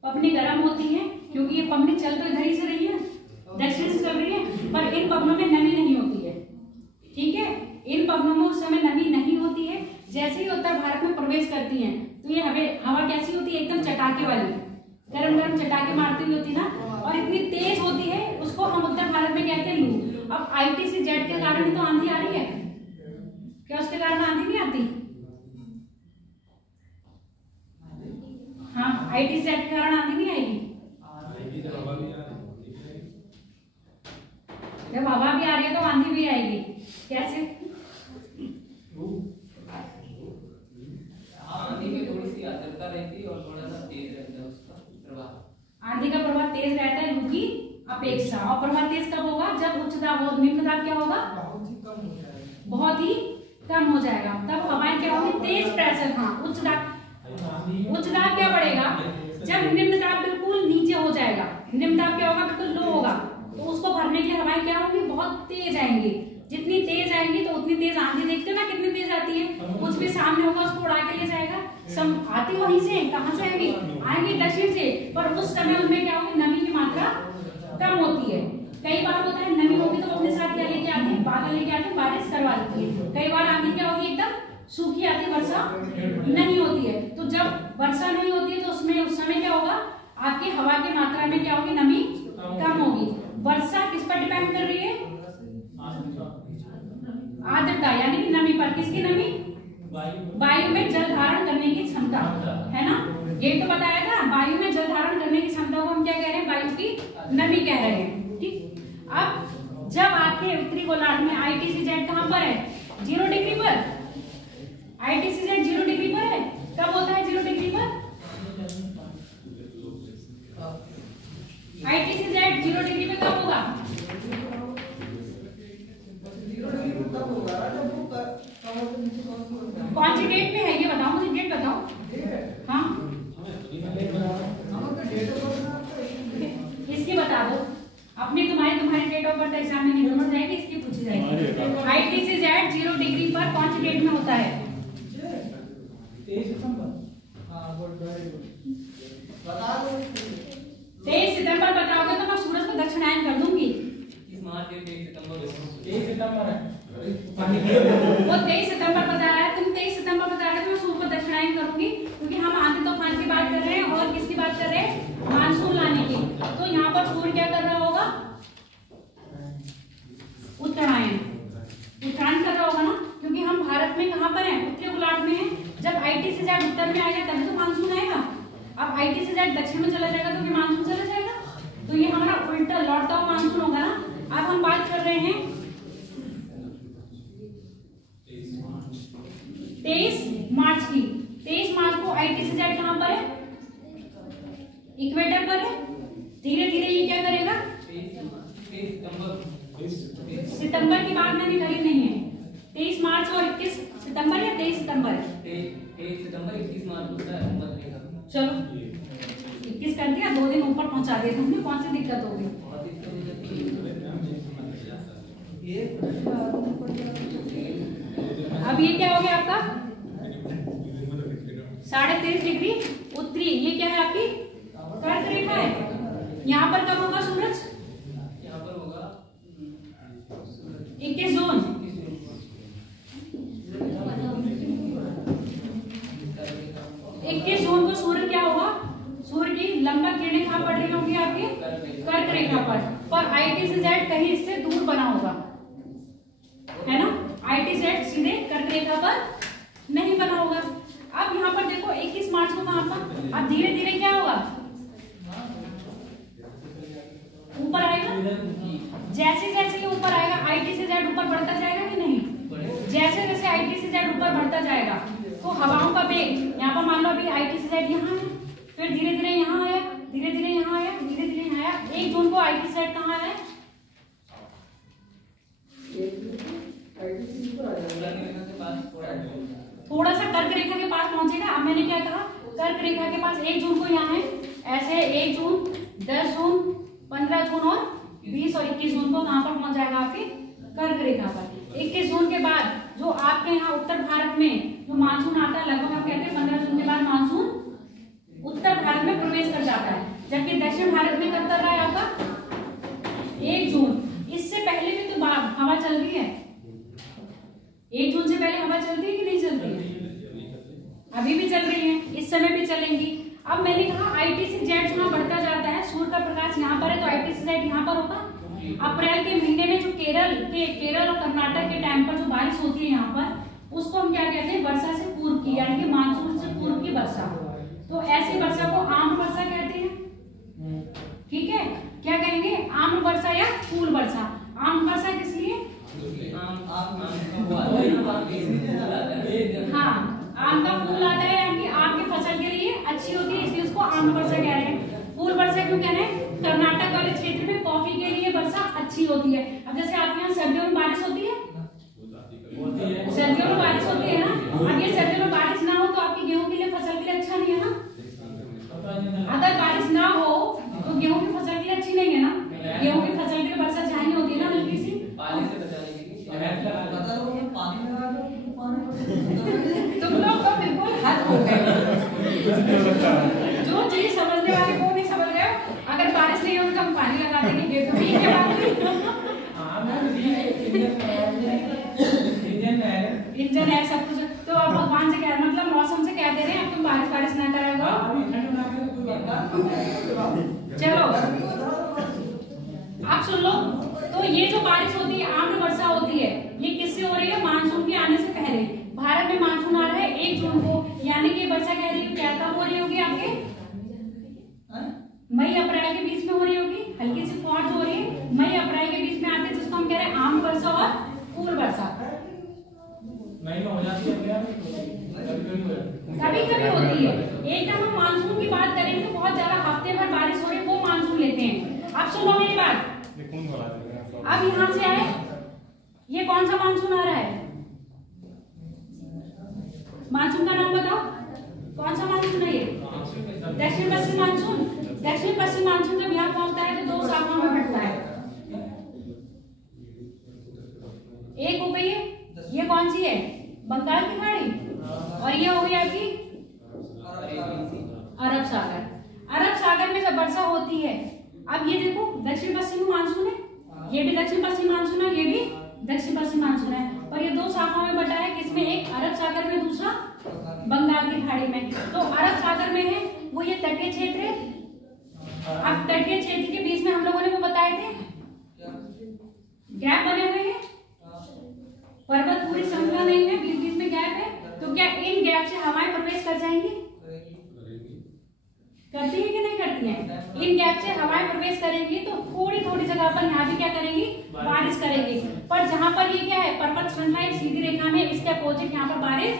पपनी गर्म होती है क्योंकि ये पपनी चल तो इधर ही से रही है, दक्षिण से चल रही है, पर इन पपनों में नमी नहीं होती है। ठीक है, इन पवनों में उस समय नमी नहीं होती है। जैसे ही उत्तर भारत में प्रवेश करती हैं तो ये हवा कैसी होती है? एकदम चटाके वाली, गरम गरम चटाके मारती हुई होती है ना, और इतनी तेज होती है, उसको हम उत्तर भारत में कहते हैं लू। अब ITC-Z के कारण तो आंधी आ रही है, क्या उसके कारण आंधी नहीं आती? हाँ, ITC-Z के कारण आंधी नहीं आएगी। जब हवा भी आ रही है तो आंधी भी आएगी। कैसे? आंधी में थोड़ी सी आर्द्रता रहती है और थोड़ा सा तेज रहता है उसका प्रवाह। आंधी का प्रवाह तेज रहता है लू की अपेक्षा। और प्रवाह तेज कब होगा? जब उच्च दाब हो, निम्न दाब क्या होगा? बहुत ही कम हो जाएगा। तब हवाएं क्या होगी? तेज प्रेशर। हाँ, उच्च दाब क्या बढ़ेगा? जब निम्न दाब बिल्कुल नीचे हो जाएगा, निम्न दाब क्या होगा? बिल्कुल लो होगा, तो उसको भरने के लिए हवाएं क्या होंगी? बहुत तेज आएंगी। जितनी तेज आएंगी तो उतनी तेज आंधी, देखते हो ना कितनी तेज आती है। कुछ भी सामने होगा उसको उड़ा के ले जाएगा। सब आती वहीं से, कहां से आएंगी? आएंगी दक्षिण से, पर उस समय उनमें क्या होगी? नमी की मात्रा कम होती है। कई बार होता है नमी होगी तो अपने साथ क्या लेके आती है? बादल लेके आती है, बारिश करवा देती है। कई बार आंधी क्या होगी? एकदम सूखी आती है, वर्षा नहीं होती है। तो जब वर्षा नहीं होती है तो उसमें उस समय क्या होगा? आपकी हवा की मात्रा में क्या होगी? नमी कम होगी। वर्षा किस पर डिपेंड कर रही है? आर्द्रता यानी कि नमी पर। किसकी नमी? वायु में जल धारण करने की क्षमता, है ना? ये तो बताया था, वायु में जल धारण करने की क्षमता को हम क्या कह रहे हैं? वायु की नमी कह रहे हैं। ठीक, अब जब आपके उत्तरी गोलार्ध में ITC-Z कहां पर है? 0 डिग्री पर। ITC-Z 0 डिग्री पर है। कब होता है 0 डिग्री पर? ITC-Z 0 डिग्री पे कब होगा? कौन सी डेट में है ये बताओ मुझे, डेट बताओ। हाँ, इसकी बता दो अपनी, तुम्हारी डेट ऑफ बर्थ एग्जाम में नहीं पूछ जाएगी, इसकी पूछी जाएगी। ITC-Z 0 डिग्री पर कौन सी डेट में होता है? 23 सितंबर बताओगे तो मैं सूरज को दक्षिणायन कर दूंगी। वो 23 सितंबर बता रहा है, तुम 23 सितंबर बता रहे हो, तो मैं सूर्य को दक्षिणायन करूंगी, क्योंकि हम आंधी तूफान की बात कर रहे हैं। और किसकी बात कर रहे हैं? मानसून लाने की। तो यहाँ पर सूर्य क्या कर रहा होगा? उत्तरायण, उत्तरायण कर रहा होगा ना, क्योंकि हम भारत में कहाँ पर हैं? उत्तरी गोलार्ध में है। जब ITC-Z उत्तर में आएगा तभी तो मानसून आएगा। अब ITC-Z दक्षिण में चला जाएगा तो फिर मानसून चला जाएगा, तो ये हमारा उल्टा लौटता हुआ मानसून होगा ना। अब हम बात कर रहे हैं 23 मार्च की। 23 मार्च को ITC-Z कहां पर है? इक्वेटर पर है। धीरे धीरे ये क्या करेगा? सितंबर की बात मैंने करी नहीं है। 23 मार्च और 21 सितंबर या 23 सितंबर? 23 सितंबर 21 मार्च होता है। चलो 21 कर दिया, 2 दिन ऊपर पहुंचा दिया तुमने, कौन सी दिक्कत होगी? अब ये क्या हो गया आपका? 23.5 डिग्री उत्तरी। ये क्या है आपकी? कर्क रेखा है। यहाँ पर कब होगा सूरज? यहाँ पर होगा 21 जून। 21 जून को सूर्य क्या होगा? सूर्य की लंबवत किरणें कहाँ पड़ रही होंगी? आपकी कर्क रेखा पर ITC-Z कहीं इससे दूर बना होगा, है ना? ITC-Z सीधे कर्क रेखा पर नहीं बना होगा। अब यहाँ पर देखो 21 मार्च को कहाँ पर? अब धीरे धीरे क्या होगा? ऊपर आएगा। जैसे जैसे ये ऊपर आएगा ITC-Z ऊपर बढ़ता जाएगा कि नहीं? जैसे जैसे ITC-Z ऊपर बढ़ता जाएगा तो हवाओं का पर मान लो अभी ITC सेट यहाँ है, फिर धीरे धीरे यहाँ आया, धीरे धीरे यहाँ आया, धीरे धीरे यहाँ आया। 1 जून को ITC सेट कहाँ है? थोड़ा सा कर्क रेखा के पास पहुंचेगा। अब मैंने क्या कहा, कर्क रेखा के पास 1 जून को यहाँ है, ऐसे 1 जून, 10 जून, 15 जून और 20 और 21 जून को कहाँ पर पहुंच जाएगा? आपके कर्क रेखा पर। 21 जून के बाद जो आपके यहाँ उत्तर भारत में जो मानसून आता है, लगभग हम कहते हैं 15 जून के बाद मानसून उत्तर भारत में प्रवेश कर जाता है, जबकि दक्षिण भारत में कब कर रहा है आपका? 1 जून। इससे पहले भी तो हवा चल रही है। 1 जून से पहले हवा चलती है कि नहीं चलती है? अभी भी चल रही है, इस समय भी चलेंगी। अब मैंने कहा ITC जेट जहाँ बढ़ता जाता है, सूर्य का प्रकाश यहाँ पर है तो ITC जेट यहाँ पर होगा। अप्रैल के महीने में जो केरल और कर्नाटक के टाइम पर जो बारिश होती है यहाँ पर, उसको हम क्या कहते हैं? वर्षा से पूर्व की, यानी कि मानसून से पूर्व की वर्षा। तो ऐसी वर्षा को आम्र वर्षा कहते हैं। ठीक है, क्या कहेंगे? आम्र वर्षा या फूल वर्षा। आम्र वर्षा किस लिए? हाँ, आम का फूल आता है, यानी कि आम की फसल के लिए अच्छी होती है, इसलिए उसको आम वर्षा कह रहे हैं। फूल वर्षा क्यों कह रहे हैं? कर्नाटक वाले क्षेत्र में कॉफी के लिए वर्षा अच्छी होती है। अब जैसे आपके यहाँ सर्दियों में बारिश होती है, सर्दियों में बारिश होती है ना, अब ये सर्दियों में बारिश ना हो तो आपकी गेहूं के लिए, फसल के लिए अच्छा नहीं है ना। अगर बारिश ना हो तो गेहूं की फसल के लिए अच्छी नहीं है ना। गेहूं की फसल के लिए वर्षा चाहिए होती है ना, हल्की सी। तुम लोग तो बिल्कुल हद हो गए। जो चीज समझने वाले वो नहीं समझ रहे हो। अगर बारिश नहीं होगी तो हम पानी लगा देंगे गेहूं। ठीक है बात? इंजन है सब कुछ। तो अब भगवान से कह, मतलब मौसम से कह दे रहे हैं अब तुम बारिश ना कराओ। चलो आप सुन लो। तो ये जो बारिश होती है, आम्र वर्षा होती है, ये किससे हो रही है? मानसून के आने से पहले। भारत में मानसून आ रहा है 1 जून को, यानी कि वर्षा कह रही है क्या कब हो रही होगी? आपके मई अप्रैल के बीच में हो रही होगी। हल्की सी फॉल्ट हो रही है, मई अप्रैल के बीच में आते हैं, जिसको हम कह रहे हैं आम्र वर्षा और फूल वर्षा। कभी कभी होती है। एकदम हम मानसून की बात करेंगे तो बहुत ज्यादा हफ्ते भर बारिश हो रही है, वो मानसून लेते हैं। अब सुनो मेरी बात। अब यहाँ से आए, ये कौन सा मानसून आ रहा है? मानसून का नाम बताओ, कौन सा मानसून है ये? दक्षिण पश्चिम मानसून। दक्षिण पश्चिम मानसून जब यहाँ पहुंचता है तो 2 शाखाओं में बढ़ता है। एक हो गई है, ये कौन सी है? बंगाल की खाड़ी, और ये हो गई आपकी अरब सागर। अरब सागर में जब वर्षा होती है, अब ये देखो दक्षिण पश्चिम मानसून है, ये भी दक्षिण पश्चिम मानसून है, ये भी दक्षिण पश्चिम मानसून है, और ये 2 शाखाओं में बटा है। किसमें? एक अरब सागर में, दूसरा बंगाल की खाड़ी में। तो अरब सागर में है वो ये तटीय क्षेत्र है। अब तटीय क्षेत्र के बीच में हम लोगों ने वो बताए थे गैप बने हुए हैं, पर्वत पूरी श्रृंखला नहीं है, बीच बीच में गैप है। तो क्या इन गैप से हवाएं प्रवेश कर जाएंगी? करती है कि नहीं करती है? इन गैप से हवाएं प्रवेश करेंगी तो थोड़ी थोड़ी जगह पर यहाँ भी क्या करेंगी? बारिश करेंगी। पर जहाँ पर ये क्या है, पर्वत श्रृंखला एक सीधी रेखा में, इसके अपोजिट यहाँ पर बारिश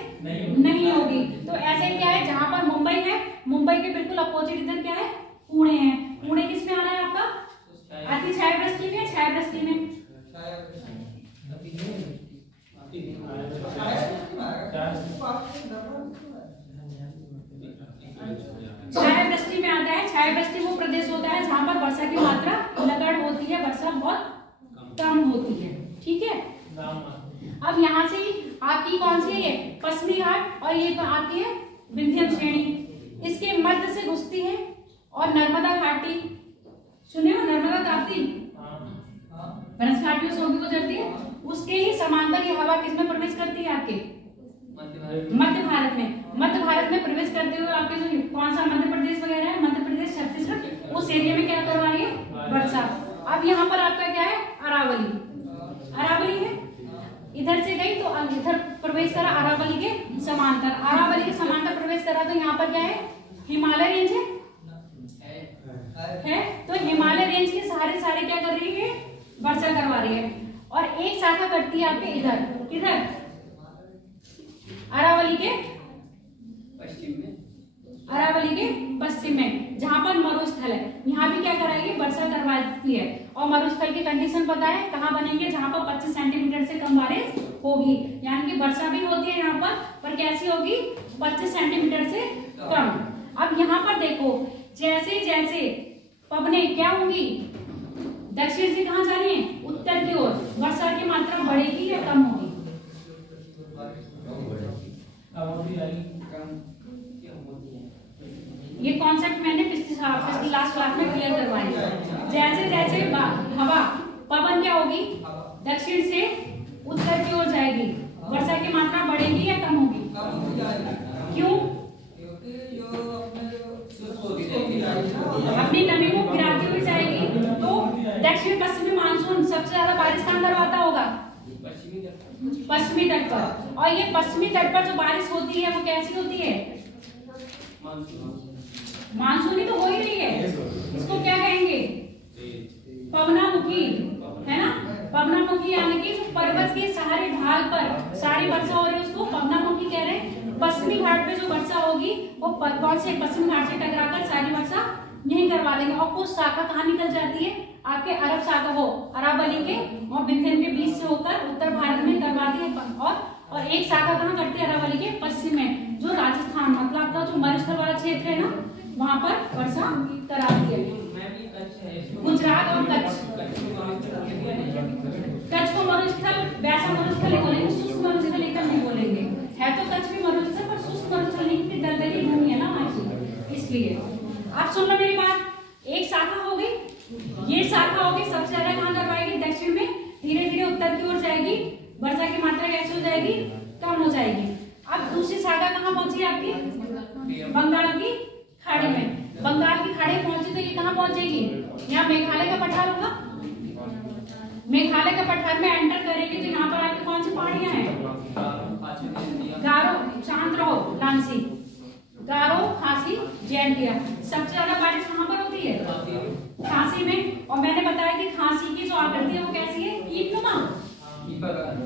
नहीं होगी। तो ऐसे क्या है, जहाँ पर मुंबई है, मुंबई के बिल्कुल अपोजिट इधर क्या है? पुणे है। पुणे किस में आ रहा है आपका? अति छाया वृष्टि में, छाया वृष्टि में। छाया वृष्टि में आता है। छाया वृष्टि वो प्रदेश होता है जहां पर वर्षा की मात्रा लगड़ होती है, वर्षा बहुत कम होती है। ठीक है, अब यहाँ से आपकी कौन सी है? पश्चिमी घाट, और ये आपकी है विंध्य श्रेणी, इसके मध्य से घुसती है, और नर्मदा घाटी सुने हो? नर्मदा ताप्ती बनस्घाटियों से होगी गुजरती है, उसके ही समांतर ये हवा किसमें प्रवेश करती है? आपके मध्य भारत में। मध्य भारत में प्रवेश करते हुए आपके जो कौन सा मध्य प्रदेश वगैरह है, मध्य प्रदेश, छत्तीसगढ़, उस एरिया में क्या करवा रही है? वर्षा। अब यहाँ पर आपका क्या है? अरावली। अरावली है, इधर से गई तो इधर प्रवेश करा अरावली के समांतर। अरावली के समांतर प्रवेश करा तो यहाँ पर क्या है? हिमालय रेंज है। तो हिमालय रेंज के सारे क्या कर रही है? वर्षा करवा रही है। और एक शाखा करती है आपके इधर, किधर? अरावली के पश्चिम में। यहाँ भी क्या कराएगी, वर्षा करवाती है। और मरुस्थल की कंडीशन पता है कहाँ बनेंगे, जहाँ पर 25 सेंटीमीटर से कम बारिश होगी, यानी कि वर्षा भी होती है यहाँ पर कैसी होगी, 25 सेंटीमीटर से कम। अब यहाँ पर देखो जैसे जैसे पवने क्या होंगी, दक्षिण से कहाँ जा रही है, उत्तर की ओर, वर्षा की मात्रा बढ़ेगी या कम होगी? ये कॉन्सेप्ट मैंने पिछली लास्ट क्लास में क्लियर करवाया। जैसे जैसे हवा पवन क्या होगी, दक्षिण से उत्तर की ओर जाएगी, वर्षा की मात्रा बढ़ेगी या कम होगी? क्यों? अपनी नमी को गिराती हुई जाएगी। तो दक्षिण पश्चिमी मानसून सबसे ज्यादा बारिश कहाँ करवाता होगा, पश्चिमी तट पर। और ये पश्चिमी तट पर जो बारिश होती है वो कैसी होती है, मानसूनी तो हो ही रही है, इसको क्या कहेंगे, पवनामुखी, है ना। पवनामुखी यानी कि पर्वत के सहारे ढाल पर सारी वर्षा हो रही है, उसको पवनामुखी कह रहे हैं। पश्चिमी घाट पे जो वर्षा होगी वो कौन से पश्चिमी घाट से टकराकर सारी वर्षा यहीं करवा देंगे। और कुछ शाखा कहाँ निकल जाती है, आपके अरब शाखा को अरावली के और विंध्य के बीच से होकर उत्तर भारत में करवाती है। और एक शाखा कहाँ करती है, अरावली के पश्चिम में, जो राजस्थान मतलब आपका जो मरुस्थल वाला क्षेत्र है ना, वहाँ पर वर्षा कराती है। गुजरात और कच्छ को मरुस्थल, वैसा मरुस्थल नहीं बोलेंगे, शुष्क मरुस्थल एकदम नहीं बोलेंगे, है तो कच्छ भी मरुस्थल पर शुष्क मरुस्थल नहीं, क्योंकि दलदली भूमि है ना वहाँ की, इसलिए। आप सुन लो मेरी बात, एक शाखा हो गई, ये शाखा होगी सबसे ज्यादा कहाँ करवाएगी, दक्षिण में, धीरे धीरे उत्तर की ओर जाएगी, वर्षा की मात्रा कैसे हो जाएगी, कम हो जाएगी। अब दूसरी शाखा कहाँ पहुंची आपकी, बंगाल की खाड़ी में। बंगाल की खाड़ी पहुंची तो ये कहाँ पहुंचेगी, यहाँ मेघालय का पठार होगा, मेघालय का पठार में एंटर करेगी तो यहाँ पर आपकी कौन सी पहाड़ियां हैं, गारो, शांत रहो लांसी, गारो, खासी, जैंतिया। सबसे ज्यादा बारिश कहाँ पर होती है, खांसी में। और मैंने बताया कि खांसी की जो आकृति है वो कैसी है, कीटनुमा,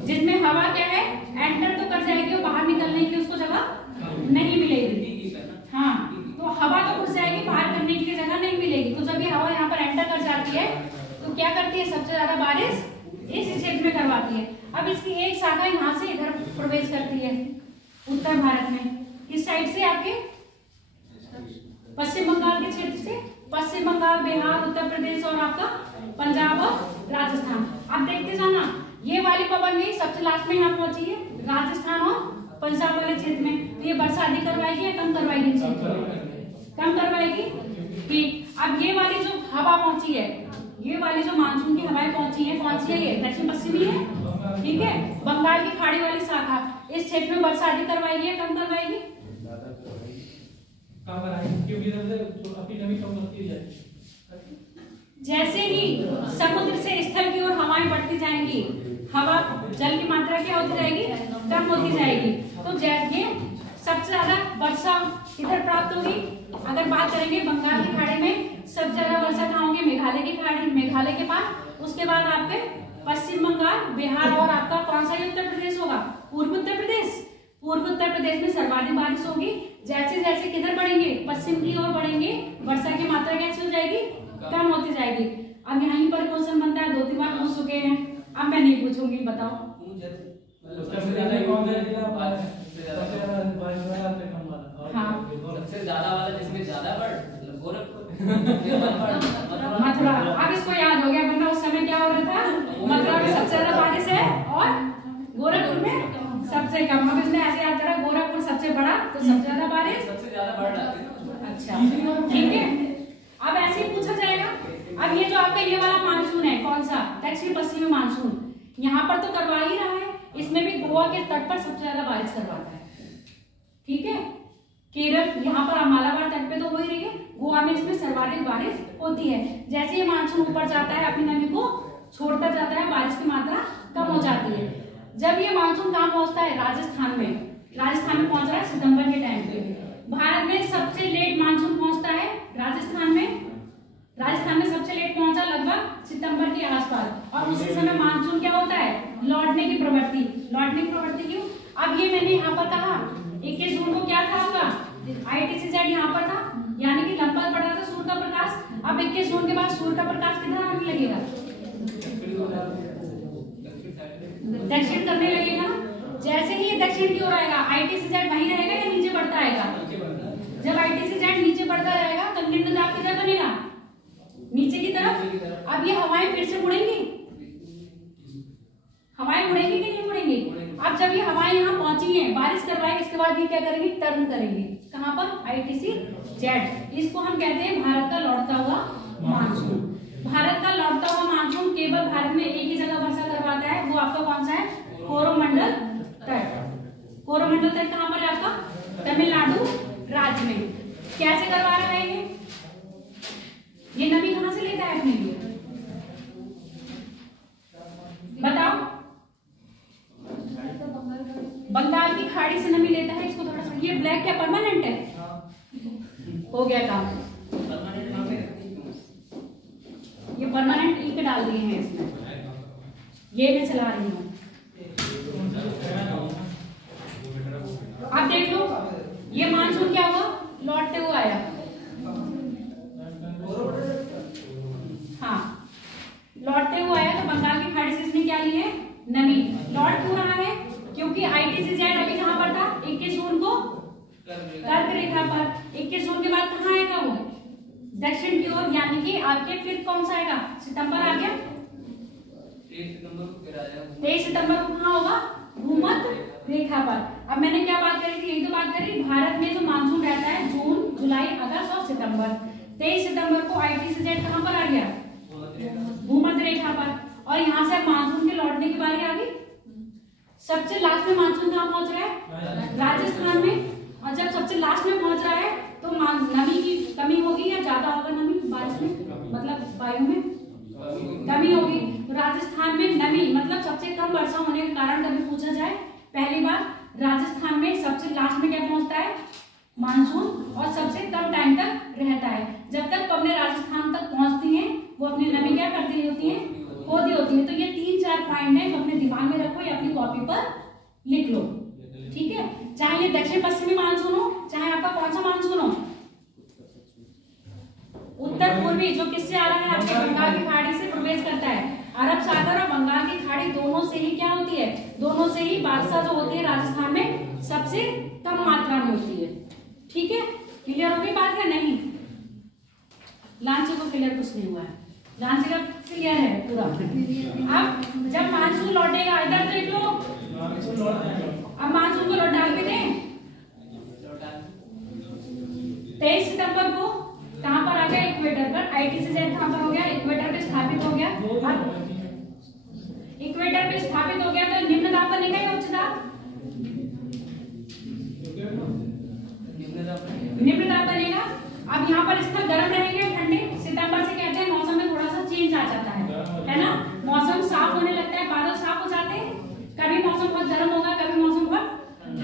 जिसमें हवा क्या है, एंटर तो कर जाएगी और बाहर निकलने के लिए उसको जगह नहीं मिलेगी। हाँ, तो हवा तो घुस जाएगी, बाहर करने के लिए जगह नहीं मिलेगी। तो जब ये हवा यहाँ पर एंटर कर जाती है तो क्या करती है, सबसे ज्यादा बारिश इस क्षेत्र में करवाती है। अब इसकी एक शाखा यहाँ से इधर प्रवेश करती है उत्तर भारत में, किस साइड से, आपके पश्चिम बंगाल के क्षेत्र से, पश्चिम बंगाल, बिहार, उत्तर प्रदेश और आपका पंजाब और राजस्थान। आप देखते जाना, ये वाली पवन गई सबसे लास्ट में यहाँ पहुंची है, राजस्थान और पंजाब वाले क्षेत्र में। तो ये वर्षा अधिक करवाएगी या कम करवाएगी, कम करवाएगी, ठीक। अब ये वाली जो हवा पहुंची है, ये वाली जो मानसून की हवाएं पहुंची है, कौन सी है, ये दक्षिण पश्चिमी है, ठीक है। बंगाल की खाड़ी वाली शाखा इस क्षेत्र में वर्षा अधिक करवाएगी या कम करवाएगी, जैसे ही समुद्र से स्थल की ओर हवाएं बढ़ती जाएंगी, हवा जल की मात्रा क्या होती जाएगी, कम होती जाएगी। तो ये सबसे ज्यादा वर्षा इधर प्राप्त होगी। अगर बात करेंगे बंगाल की खाड़ी में सबसे ज्यादा वर्षा कहाँ होगी, मेघालय की खाड़ी, मेघालय के पास, उसके बाद आपके पश्चिम बंगाल, बिहार और आपका कौन सा उत्तर प्रदेश होगा, पूर्व उत्तर प्रदेश। पूर्व उत्तर प्रदेश में सर्वाधिक बारिश होगी। जैसे जैसे किधर बढ़ेंगे, पश्चिम की ओर बढ़ेंगे, वर्षा की मात्रा कैसी हो जाएगी, कम होती जाएगी। अब यहीं पर क्वेश्चन बनता है, 2-3 बार पूछ चुके हैं, अब मैं नहीं पूछूंगी, बताओ। हाँ, सबसे ज्यादा वाला जिसमें ज्यादा मथुरा। अब इसको याद हो गया, वरना उस समय क्या हो रहा था, मथुरा में सबसे ज्यादा बारिश है और गोरखपुर में सबसे कम। अब इसने ऐसे याद करा, गोरखपुर सबसे बड़ा तो सबसे ज्यादा बारिश, सबसे ज्यादा बढ़ जाती है। अच्छा, ठीक है। अब ऐसे ही पूछा जाएगा। अब ये जो आपका ये वाला मानसून है, कौन सा, दक्षिण पश्चिमी मानसून, यहाँ पर तो करवा ही रहा है, इसमें भी गोवा के तट पर सबसे ज्यादा बारिश करवाता है, ठीक है। केरल, यहाँ पर मालाबार तट पे तो हो ही रही है, गोवा में इसमें सर्वाधिक बारिश होती है। जैसे ये मानसून ऊपर जाता है, अपनी नमी को छोड़ता जाता है, बारिश की मात्रा कम हो जाती है। जब ये मानसून कहाँ पहुंचता है, राजस्थान में। राजस्थान में पहुंच रहा है सितंबर के टाइम पे। भारत में सबसे लेट मानसून पहुंचता है राजस्थान में। राजस्थान में सबसे लेट पहुंचा लगभग सितंबर के आसपास, और उसी समय मानसून क्या होता है, लौटने की प्रवृत्ति। लौटने की प्रवृत्ति क्यों, अब ये मैंने यहाँ पर कहा 21 जून को क्या था आपका, ITCZ यहाँ पर था, यानी कि लंबा पड़ रहा था सूर्य का प्रकाश प्रकाश। अब 21 जून के बाद सूर्य का प्रकाश किधर आने लगेगा? दक्षिण करने लगेगा। जैसे ही ये दक्षिण की ओर आएगा, IT से Z वहीं रहेगा या नीचे बढ़ता आएगा? जब IT से Z नीचे बढ़ता रहेगा तब निम्न दाब किधर बनेगा? नीचे की तरफ। अब ये हवाएं फिर से मुड़ेंगी, हवाएं मुड़ेंगी कि नहीं मुड़ेंगी? अब जब ये हवाएं यहाँ पहुंची हैं, बारिश करवाएंगे, इसके बाद ये क्या करेंगे? टर्न करेंगे। कहाँ पर? IT से Z। इसको हम कहते हैं भारत का लौटता हुआ मानसून। भारत का लौटता हुआ मानसून केवल भारत में एक ही जगह वर्षा करवाता है, वो आपका कौन सा है? कोरोमंडल तट। कोरोमंडल तट कहाँ पर है आपका? तमिलनाडु राज्य में। कैसे करवा रहा है ये नमी कहाँ से लेता है अपने लिए? बताओ। बंगाल की खाड़ी से नमी लेता है। इसको थोड़ा सा, ये ब्लैक क्या परमानेंट है? हो गया काम। ये परमानेंट ईंट डाल दिए हैं इसमें, ये मैं चला रही हूँ। अब देख लो, ये मानसून क्या हुआ? लौटते हुए आया। हाँ, लौटते हुए आया तो बंगाल की खाड़ी से इसने क्या ली है? नमी। लौट क्यों रहा है? क्योंकि IT से Z अभी कहां पर था? 21 जून को कर्क रेखा पर। 21 जून के बाद कहां आएगा वो? दक्षिण की ओर, यानी कि आपके फिर कौन सा आएगा? सितंबर आ गया। 23 सितंबर को कहां होगा? भूमध्य रेखा पर। अब मैंने क्या बात करी थी? यही तो बात करी। भारत में जो मानसून रहता है जून, जुलाई, अगस्त और सितंबर। 23 सितंबर को IT से Z कहां पर आ गया? भूमध्य रेखा पर। और यहाँ से मानसून के लौटने की बारी आ गई। सबसे लास्ट में मानसून कहाँ पहुंच रहा है? राजस्थान में। और जब सबसे लास्ट में पहुंच रहा है तो नमी की कमी होगी या ज्यादा होगा नमी बारिश में, मतलब वायु में कमी होगी। तो राजस्थान में नमी मतलब सबसे कम वर्षा होने के कारण कभी पूछा जाए, पहली बार राजस्थान में सबसे लास्ट में क्या पहुंचता है? मानसून। और सबसे कम टाइम तक रहता है। जब तक पवनें राजस्थान तक पहुंचती हैं वो अपनी नमी क्या करती होती है? खोदी होती है। तो ये 3-4 पॉइंट है, अपने दिमाग में रखो या अपनी कॉपी पर लिख लो, ठीक है? चाहे ये दक्षिण पश्चिमी मानसून हो, चाहे आपका कौन सा मानसून हो। उत्तर पूर्वी जो किससे आ रहा है? आपके बंगाल की खाड़ी से प्रवेश करता है। अरब सागर और बंगाल की खाड़ी दोनों से ही क्या होती है? दोनों से ही वर्षा जो होती है राजस्थान में सबसे कम मात्रा में होती है, ठीक है? क्लियर हो गई बात या नहीं? लांचे को क्लियर कुछ नहीं हुआ है, लांचे का क्लियर है पूरा। अब जब मानसून लौटेगा, इधर देख लो, अब मानसून को लौट डाल के दें। 23 सितंबर को कहां पर आ गया? इक्वेटर पर। IT से Z कहां पर हो गया? इक्वेटर पे स्थापित हो गया। इक्वेटर पे स्थापित हो गया तो निम्न दाब बनेगा या उच्च दाब? निम्न दाब बनेगा। अब यहाँ पर स्थल गर्म रहेंगे, ठंडे। सितंबर से कहते हैं मौसम में थोड़ा सा चेंज आ जाता है ना? मौसम साफ होने लगता है, बादल साफ हो जाते हैं। कभी मौसम बहुत गर्म होगा, कभी मौसम बहुत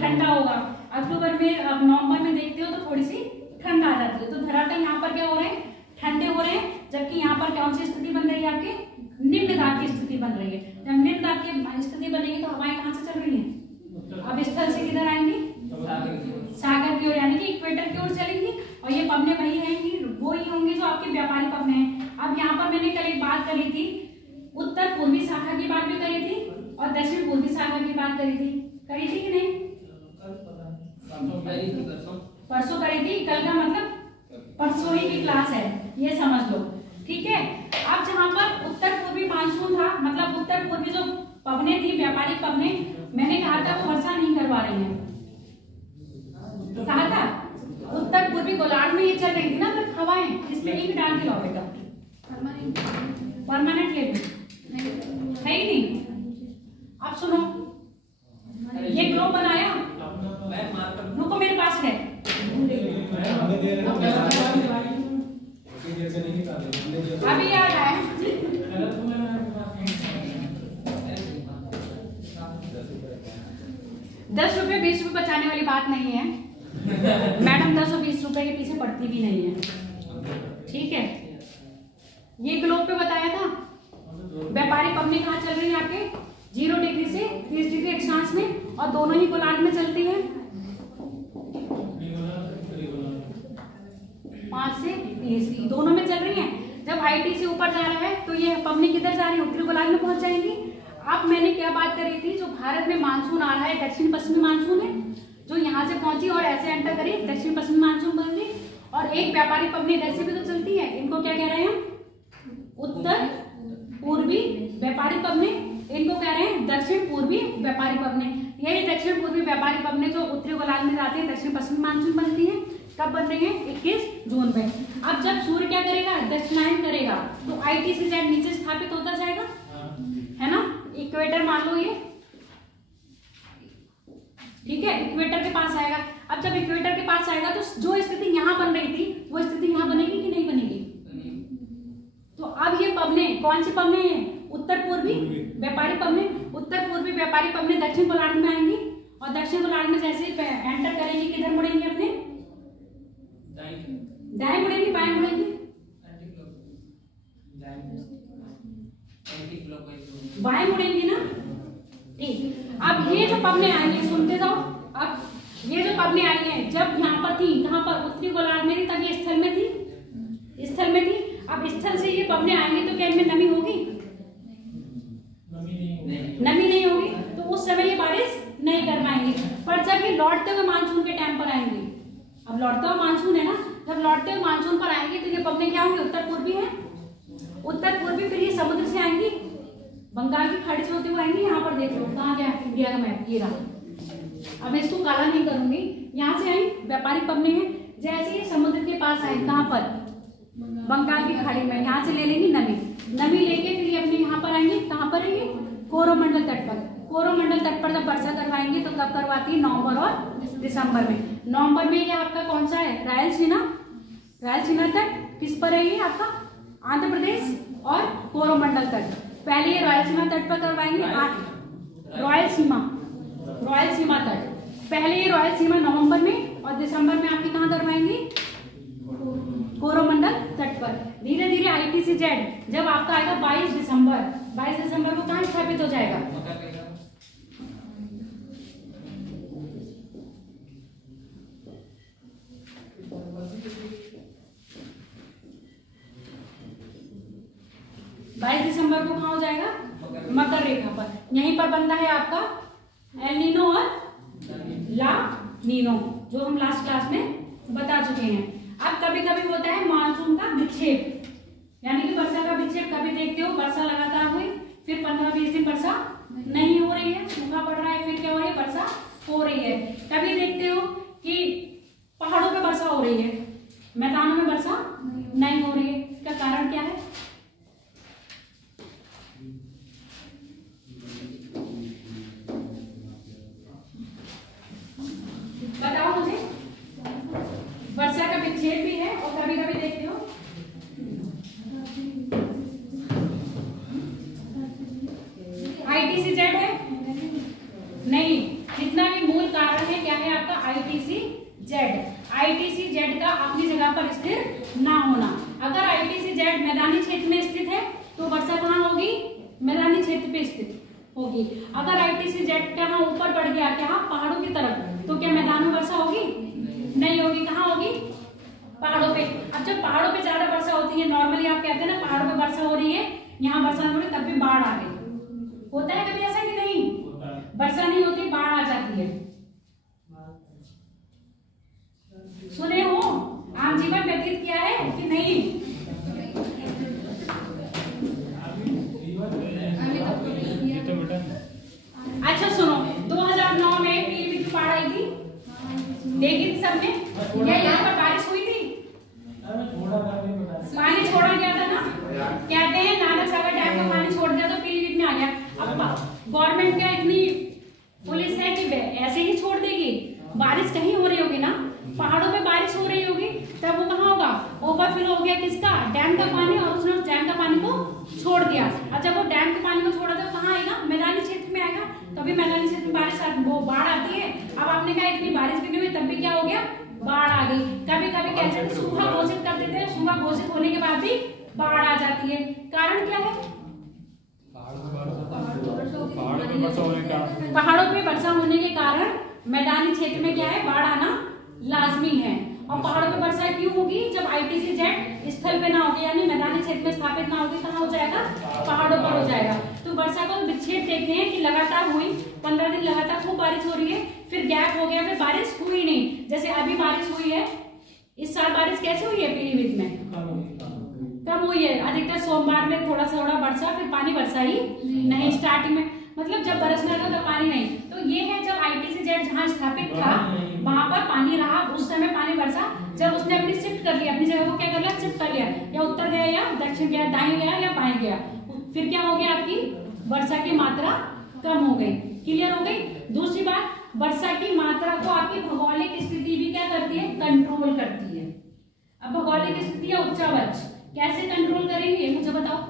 ठंडा होगा। अक्टूबर में, नवंबर में देखते हो तो थोड़ी सी ठंड आ जाती है। तो धरातल यहाँ पर क्या हो रहे हैं? ठंडे हो रहे हैं। जबकि यहाँ पर कौन सी स्थिति बन रही है? आपके निम्न दाब की स्थिति बन रही है। जब निम्न दाब की स्थिति बनेगी तो हवाएं कहाँ से चल रही है? अब स्थल से किधर आएंगी? सागर की ओर, यानी कि इक्वेटर की ओर चलेंगी। और ये पवने वही रहेंगी, वो ही होंगे जो आपके व्यापारी पवने हैं। अब यहाँ पर मैंने कल एक बात करी थी, उत्तर पूर्वी शाखा की बात भी करी थी और दक्षिण पूर्वी शाखा की बात करी थी कि नहीं? परसों करी थी। कल का मतलब परसों ही की क्लास है, ये समझ लो, ठीक है? अब जहाँ पर उत्तर पूर्वी मानसून था, मतलब उत्तर पूर्वी जो पवने थी, व्यापारिक पवने, मैंने कहा था वो वर्षा नहीं करवा रही है। कहा था उत्तर पूर्वी गोलार्ध में ये चल रही थी ना हवाएं, इसमें ईंट डाल के लाओ बेटा। परमानेंट ले है ही नहीं। अब सुनो, ये ग्रुप बनाया, रुको मेरे पास है। अभी याद आया। ₹10 ₹20 बचाने वाली बात नहीं है। मैडम 10 और 20 रुपए के पीछे पड़ती भी नहीं है, ठीक है? ये ग्लोब पे बताया था व्यापारी पवनी कहाँ चल रही है आपके? 0 डिग्री से 30 डिग्री अक्षांश में, और दोनों ही गोलार्ध में चलती है। 5 से 30 दोनों में चल आईटीसी ऊपर जा रहा है तो ये पवनी किधर जा रही है, उत्तरी गोलार्ध में पहुंच जाएंगी। अब मैंने क्या बात करी थी, जो भारत में मानसून आ रहा है दक्षिण पश्चिमी मानसून है, जो यहाँ से पहुंची और ऐसे एंटर करी दक्षिण पश्चिमी मानसून बन गई। और एक व्यापारी पवनी इधर से भी तो चलती है, इनको क्या कह रहे हैं, उत्तर पूर्वी व्यापारी पवनी, इनको कह रहे हैं दक्षिण पूर्वी व्यापारी पवनी। यही दक्षिण पूर्वी व्यापारी पवनी जो उत्तरी गोलार्ध में जाती है दक्षिण पश्चिमी मानसून बनती है। कब बन रही है, 21 जून पे। अब जब सूर्य क्या करेगा, दक्षिणायन करेगा तो आईटीसी जेड नीचे स्थापित होता जाएगा, है ना। इक्वेटर मान लो ये, ठीक है, इक्वेटर के पास आएगा। अब जब इक्वेटर के पास आएगा तो जो स्थिति यहाँ बन रही थी वो स्थिति यहाँ बनेगी कि नहीं बनेगी। तो अब ये पवने कौन सी पवने हैं, उत्तर पूर्वी व्यापारी पवने। उत्तर पूर्वी व्यापारी पवने दक्षिण गोलार्ध में आएंगी और दक्षिण गोलार्ध में जैसे एंटर करेंगी किधर मुड़ेंगे, अपने दाएं मुड़ेंगी बाएं मुड़ेंगी, बाएं मुड़ेंगी ना, ठीक। अब ये जो पवने आएंगे, सुनते जाओ, अब ये जो पवने आई हैं जब यहाँ पर थी, कहाँ पर, उत्तरी गोलार्ध में थी, तब ये स्थल में थी, स्थल में थी। अब स्थल से ये पवने आएंगे तो क्या इनमें नमी होगी, नमी नहीं होगी, तो उस समय ये बारिश नहीं कर पाएंगे। पर जब ये लौटते हुए मानसून के टाइम पर आएंगे, अब लौटता हुआ मानसून है ना, जब लौटते हुए मानसून पर आएंगे तो ये पवने क्या होंगे, उत्तर पूर्वी है, उत्तर पूर्वी। फिर ये समुद्र से आएंगी, बंगाल की खाड़ी से होते हुए आएंगे। यहाँ पर देख लो कहाँ गया इंडिया का मैप, ये रहा। अब इसको काला नहीं करूंगी, यहाँ से आई व्यापारी पवने हैं, जैसे ये समुद्र के पास आए, कहाँ पर, बंगाल की खाड़ी में, यहाँ से ले लेंगी नमी, नमी लेके फिर ये अपने यहाँ पर आएंगे, कहाँ पर आएंगे, कोरोमंडल तट पर। कोरोमंडल तट पर जब वर्षा करवाएंगे तो कब करवाती है, नवंबर और दिसंबर में। नवंबर में ये आपका कौन सा है, रायलसीना, रायलसीना तट किस पर है, ये आपका आंध्र प्रदेश और कोरोमंडल तट। पहले ये रायलसीमा तट पर करवाएंगे, रॉयल सीमा तट। पहले ये रॉयल सीमा नवंबर में और दिसंबर में आपकी कहाँ करवाएंगे, कोरोमंडल तट पर। धीरे धीरे आईटीसी जेड जब आपका आएगा 22 दिसंबर को कहाँ स्थापित हो जाएगा, दिसंबर को कहाँ हो जाएगा, मकर रेखा पर। यहीं पर बनता है आपका एल नीनो और ला नीनो, जो हम लास्ट क्लास में बता चुके हैं। अब कभी कभी होता है मानसून का विक्षेप, यानी कि वर्षा का विक्षेप। कभी देखते हो वर्षा लगातार हुई, फिर 15-20 दिन वर्षा नहीं हो रही है, सूखा पड़ रहा है, फिर क्या हो रही है, वर्षा हो रही है। कभी देखते हो कि पहाड़ों पे वर्षा हो रही है, मैदानों में वर्षा नहीं हो रही है। इसका कारण क्या है, बताओ मुझे। वर्षा का विक्षेप भी है और कभी कभी देखते हो आईटीसी जेड है, नहीं, जितना भी मूल कारण है क्या है आपका, आईटीसी जेड। आईटीसी जेड का अपनी जगह पर स्थिर ना होना। अगर आईटीसी जेड मैदानी क्षेत्र में स्थित है तो वर्षा कहाँ होगी, मैदानी क्षेत्र पे स्थित होगी। अगर आईटीसी जेड कहाँ ऊपर बढ़ गया, क्या पहाड़ों की तरफ, तो क्या मैदानों में वर्षा होगी, नहीं होगी। कहाँ होगी, पहाड़ों पे। अब जब पहाड़ों पे ज्यादा वर्षा होती है, नॉर्मली आप कहते हैं ना पहाड़ों पे वर्षा हो रही है, यहाँ वर्षा हो रही है, तब भी बाढ़ आ गई। होता है कभी ऐसा कि नहीं, वर्षा नहीं होती, बाढ़ आ जाती है। सुने हो, आम जीवन व्यतीत किया है कि नहीं, अच्छा सुनो, 2009 में पीलीभीत की बाढ़ आई थी, देखी थी सबने, क्या यहाँ पर बारिश हुई थी, पानी छोड़ा गया था ना, कहते हैं नानक सागर डैम का पानी छोड़ दिया तो पीलीभीत में आ गया। अब गवर्नमेंट क्या इतनी पुलिस है कि ऐसे ही छोड़ देगी, बारिश कहीं हो रही होगी ना, पहाड़ों पे बारिश हो रही होगी, तब वो कहाँ होगा, ओवरफ्लो हो गया किसका, डैम का पानी, और उसने उस डैम का पानी को छोड़ दिया। अब जब वो डैम के पानी को छोड़ा तो कहाँ आएगा, मैदानी क्षेत्र में आएगा, तभी मैदानी क्षेत्र में बारिश वो बाढ़ आती है। अब आपने कहा इतनी बारिश भी नहीं हुई, तब भी क्या हो गया, बाढ़ आ गई। कभी कभी कहते हैं सूखा घोषित कर देते हैं, सूखा घोषित होने के बाद भी बाढ़ आ जाती है। कारण क्या है, पहाड़ों पे वर्षा होने के कारण मैदानी क्षेत्र में क्या है, बाढ़ आना लाजमी है। और पहाड़ों पे वर्षा क्यों होगी? जब ITC-Z स्थल पे ना होगी, यानी मैदानी क्षेत्र में स्थापित ना होगी, कहाँ हो जाएगा? पहाड़ों पर हो जाएगा। तो वर्षा को विक्षेप देखते हैं कि लगातार हुई, 15 दिन लगातार खूब बारिश हो रही है, फिर गैप हो गया, फिर बारिश हुई नहीं। जैसे अभी बारिश हुई है, इस साल बारिश कैसे हुई है पीलीभीत में? कम हुई है। अधिकतर सोमवार में थोड़ा वर्षा, फिर पानी वर्षा ही नहीं स्टार्टिंग में, मतलब जब बरसना था तो पानी नहीं। तो ये है जब ITC-Z जहाँ स्थापित था वहां पर पानी रहा, उस समय पानी वर्षा। जब उसने अपनी शिफ्ट कर लिया, अपनी जगह को क्या कर लिया? शिफ्ट कर लिया, या उत्तर गया या दक्षिण गया, दाएं गया या बाएं गया, फिर क्या हो गया? आपकी वर्षा की मात्रा कम हो गई। क्लियर हो गई? दूसरी बात, वर्षा की मात्रा को आपकी भौगोलिक स्थिति भी क्या करती है? कंट्रोल करती है। अब भौगोलिक स्थिति या उच्चावच कैसे कंट्रोल करेंगे मुझे बताओ?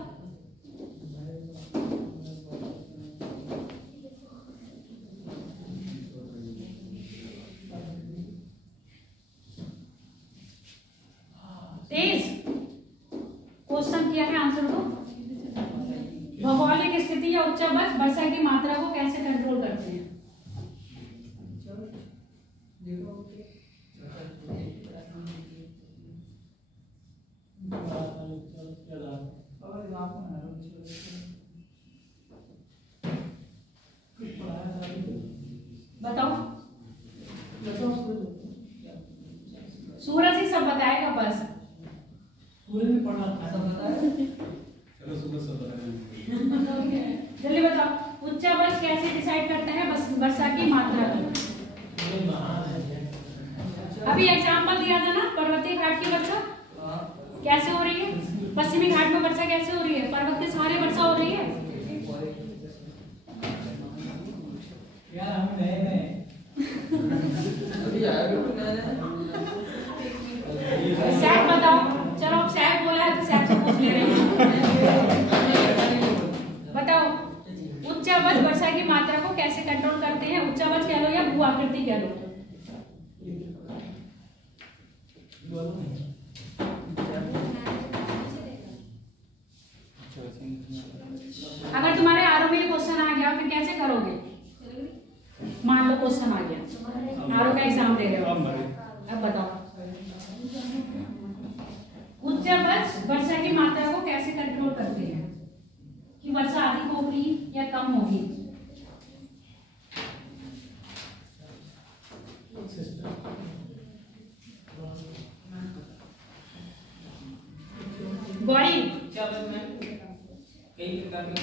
तेज क्वेश्चन किया है, आंसर दो। भौगोलिक स्थिति या उच्चावच वर्षा की मात्रा को कैसे कंट्रोल करते हैं? बताओ। सूरज ही सब बताएगा बस। सूरज में पढ़ा ऐसा पता है? चलो सूरज सब बताएंगे। जल्दी बताओ, उच्चावच कैसे डिसाइड करता है वर्षा की मात्रा को? अभी एग्जाम्पल दिया था ना, पर्वतीय घाट की वर्षा कैसे हो रही है? पश्चिमी घाट में वर्षा कैसे हो रही है? पर्वत के सहारे वर्षा हो रही है। यार हम नए अभी आया बिल्कुल नया। सैफ बताओ। चलो अब सैफ बोला है तो सैफ से पूछ ले रहे हैं। बताओ, उच्चावच वर्षा की मात्रा को कैसे कंट्रोल करते हैं? उच्चावच कह लो या भू आकृति कह लो। अगर तुम्हारे आरओ में क्वेश्चन आ गया फिर कैसे करोगे? मान लो क्वेश्चन आ गया, आरओ का एग्जाम दे रहे हो, अब बताओ उच्चावच वर्षा की मात्रा को कैसे कंट्रोल करते हैं कि वर्षा अधिक होगी या कम होगी? गौरी उच्चावच में कई प्रकार के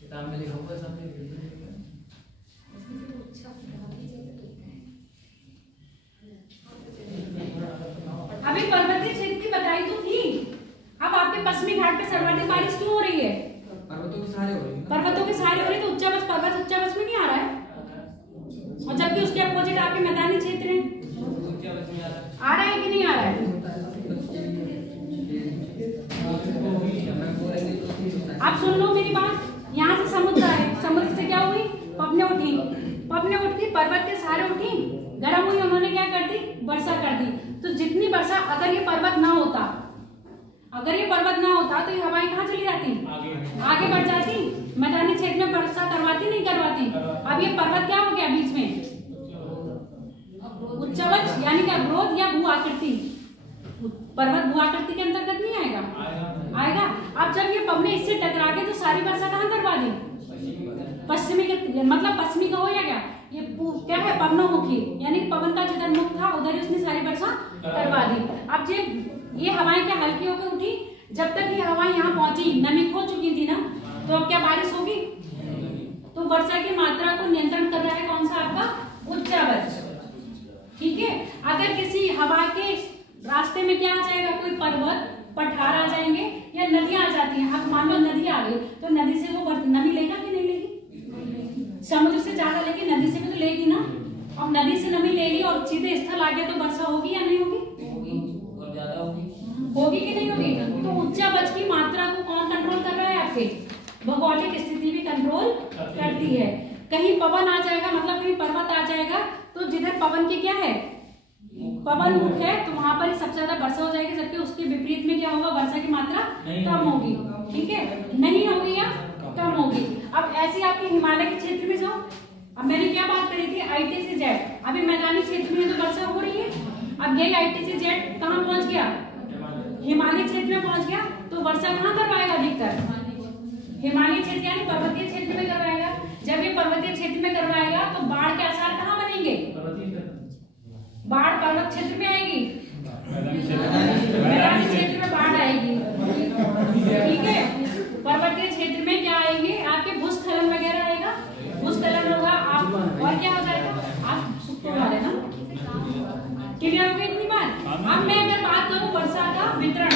किताब में लिखा हुआ सामने। अभी पर्वतीय क्षेत्र की बताई तो थी। अब आपके पश्चिमी घाट पे सर्वाधिक बारिश क्यों हो रही है? पर्वतों के सहारे हो रही है। पर्वतों के सहारे हो रही है, तो उच्चावच पर्वत उच्चावच में नहीं आ रहा है, और जबकि उसके अपोजिट आपके मैदानी क्षेत्र है, उच्चावच में आ रहा है कि नहीं आ रहा है? आप सुन लो मेरी बात, यहाँ से समुद्र है, समुद्र से क्या हुई? पवने उठी, पवने उठती, पर्वत के सहारे उठी, गर्म हुई, उन्होंने क्या कर दी? वर्षा कर दी। तो जितनी वर्षा, अगर ये पर्वत ना होता, अगर ये पर्वत ना होता तो ये हवाएं कहाँ चली जाती? आगे बढ़ जाती, मैदानी क्षेत्र में वर्षा करवाती नहीं करवाती। अब ये पर्वत क्या हो गया बीच में? उच्चावच यानी कि अवरोध या भू आकृति। पर्वत भू आकृति के अंतर्गत नहीं आएगा? आएगा। अब जब ये पवने इससे टकरा गए तो सारी वर्षा कहाँ करवा दी? पश्चिमी के, मतलब पश्चिमी का हो या क्या? ये क्या है? पवनोमुखी, यानी पवन का जिधर मुख था उधर उसने सारी वर्षा करवा दी। अब ये हवाएं क्या हल्की होकर उठी? जब तक ये हवाएं यहाँ पहुंची, नमी खो चुकी थी ना, तो अब क्या बारिश होगी? तो वर्षा की मात्रा को नियंत्रण कर रहा है कौन सा? आपका उच्चावच। ठीक है। अगर किसी हवा के रास्ते में क्या आ जाएगा? कोई पर्वत, पठार आ जाएंगे या नदियां आ जाती हैं। अब मान लो नदी आ गई तो नदी से वो नमी लेगा कि नहीं लेगी? समुद्र से ज्यादा लेगी, नदी से भी तो लेगी ना। अब नदी से नमी ले ली और सीधे स्थल आ गया तो वर्षा होगी या नहीं होगी? और ज्यादा होगी कि नहीं होगी? तो उच्चावच की मात्रा को कौन कंट्रोल कर रहा है? आपके भौगोलिक स्थिति भी कंट्रोल करती है। कहीं पवन आ जाएगा, मतलब कहीं पर्वत आ जाएगा, तो जिधर पवन की क्या है? पवन मुख है, तो वहां पर ही सबसे ज्यादा वर्षा हो जाएगी, जबकि उसके विपरीत में क्या होगा? वर्षा की मात्रा कम होगी। ठीक है, नहीं होगी या कम होगी। अब ऐसे आपके हिमालय के क्षेत्र में जाओ, अब मैंने क्या बात करी थी, IT से Z, अभी मैदानी क्षेत्र में तो वर्षा हो रही है, अब यही IT से Z कहाँ पहुंच गया, हिमालय क्षेत्र में पहुंच गया, तो वर्षा कहाँ करवाएगा अधिकतर, हिमालय क्षेत्र यानी पर्वतीय क्षेत्र में करवाएगा। जब ये पर्वतीय क्षेत्र में करवाएगा तो बाढ़ के आसार कहाँ बनेंगे, बाढ़ पर्वत क्षेत्र में आएगी, मैदानी क्षेत्र में बाढ़ आएगी, ठीक है। पर्वतीय क्षेत्र में क्या आएंगे, आपके भूस्खलन वगैरह आएगा, भूस्खलन होगा आप, और क्या हो जाएगा, आप सुखो वाले ना, क्लियर हो गई इतनी बात। अब मैं अगर बात करूं वर्षा का वितरण,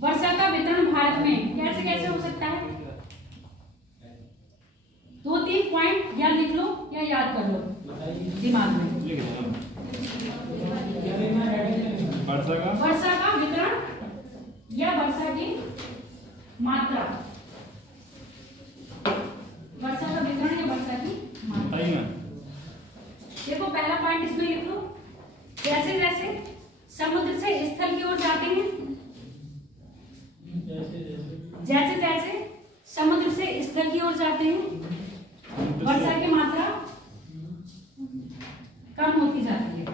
वर्षा का वितरण भारत में कैसे कैसे हो सकता है, 2-3 पॉइंट या लिख लो या याद कर लो दिमाग में। वर्षा का वितरण या वर्षा की मात्रा, वर्षा का वितरण या वर्षा की मात्रा। देखो पहला पॉइंट इसमें लिख लो, जैसे जैसे समुद्र से स्थल की ओर जाते हैं, जैसे जैसे समुद्र से स्थल की ओर जाते हैं, वर्षा की मात्रा कम होती जाती है।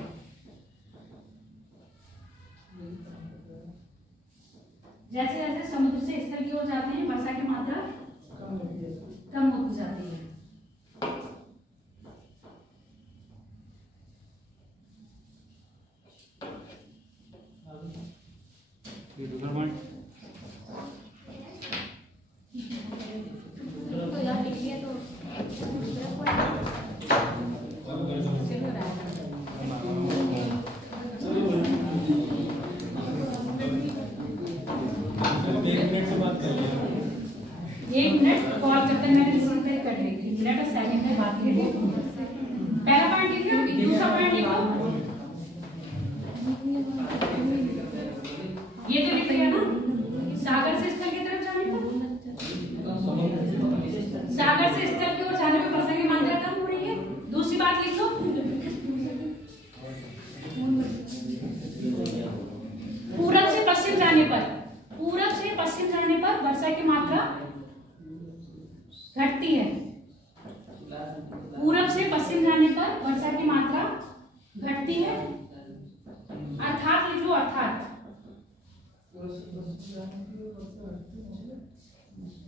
जैसे जैसे समुद्र से स्थल की ओर जाते हैं, वर्षा की मात्रा कम होती जाती है। तो यार लिख लिया तो एक मिनट और जब तक मैंने रिसीव कर लेगी, मिनट और सेकंड में बात करेंगे। पहला पॉइंट लिख लो, दूसरा पॉइंट लिखो, ये तो लिख लिया ना, सागर से स्थल की तरफ जाने पर, सागर से स्थल की ओर जाने पर वर्षा की मात्रा कम हो रही है। दूसरी बात लिख लो, पूरब से पश्चिम जाने पर, पूरब से पश्चिम जाने पर वर्षा की मात्रा घटती है, पूरब से पश्चिम जाने पर वर्षा की मात्रा घटती है। अर्थात लिख लो, अर्थात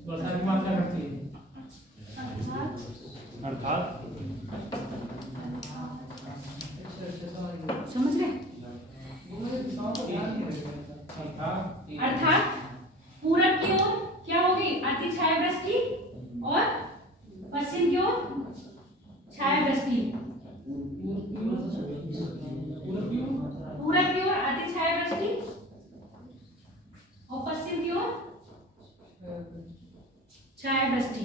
वर्षा की मात्रा घटती है, अर्थात समझ गए, अर्थात पूरब की ओर क्या होगी, अति छाया वृष्टि, और पश्चिम की ओर छाया वृष्टि, पूरब की ओर अति छाया वृष्टि और पश्चिम की ओर छाया वृष्टि।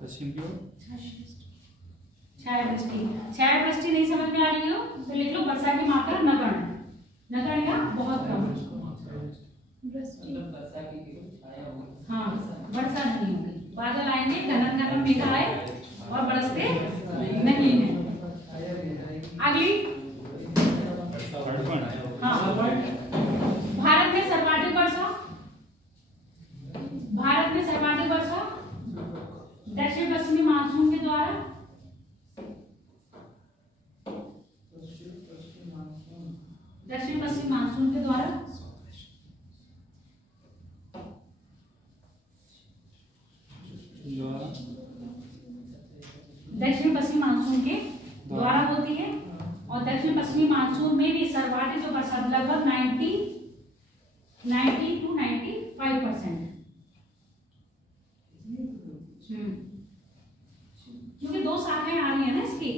पश्चिम की ओर छाया वृष्टि, छाया वृष्टि नहीं समझ में आ रही हो तो लिख लो वर्षा की मात्रा नगण्य, नगण्य बहुत कम, वर्षा की छाया होगी, हाँ वर्षा नहीं होगी, बादल आएंगे, घना घना मेघ आए और बरसते नहीं है। अगली, हाँ भारत में सर्वाधिक वर्षा, भारत में सर्वाधिक वर्षा दक्षिण पश्चिमी मानसून के द्वारा, दक्षिण पश्चिम मानसून के द्वारा, दक्षिण पश्चिम मानसून के द्वारा होती है। और दक्षिण पश्चिमी मानसून में भी सर्वाधिक जो बरसात लगभग 90 to 95%, क्योंकि दो शाखाएं आ रही है ना इसकी,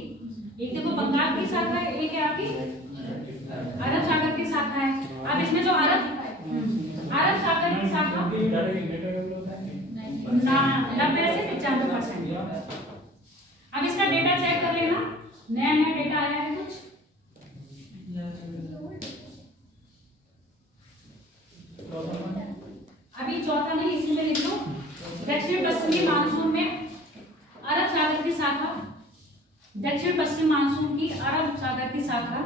एक देखो बंगाल की शाखा है, एक है आपकी अरब सागर की शाखा है। अब इसमें जो अरब सागर की शाखा 90 से 95%। अब इसका डेटा चेक कर लेना, नया नया डेटा आया है कुछ, अभी चौथा नहीं इसमें लिख लो, दक्षिण पश्चिमी मानसून में अरब सागर की शाखा, दक्षिण पश्चिम मानसून की अरब सागर की शाखा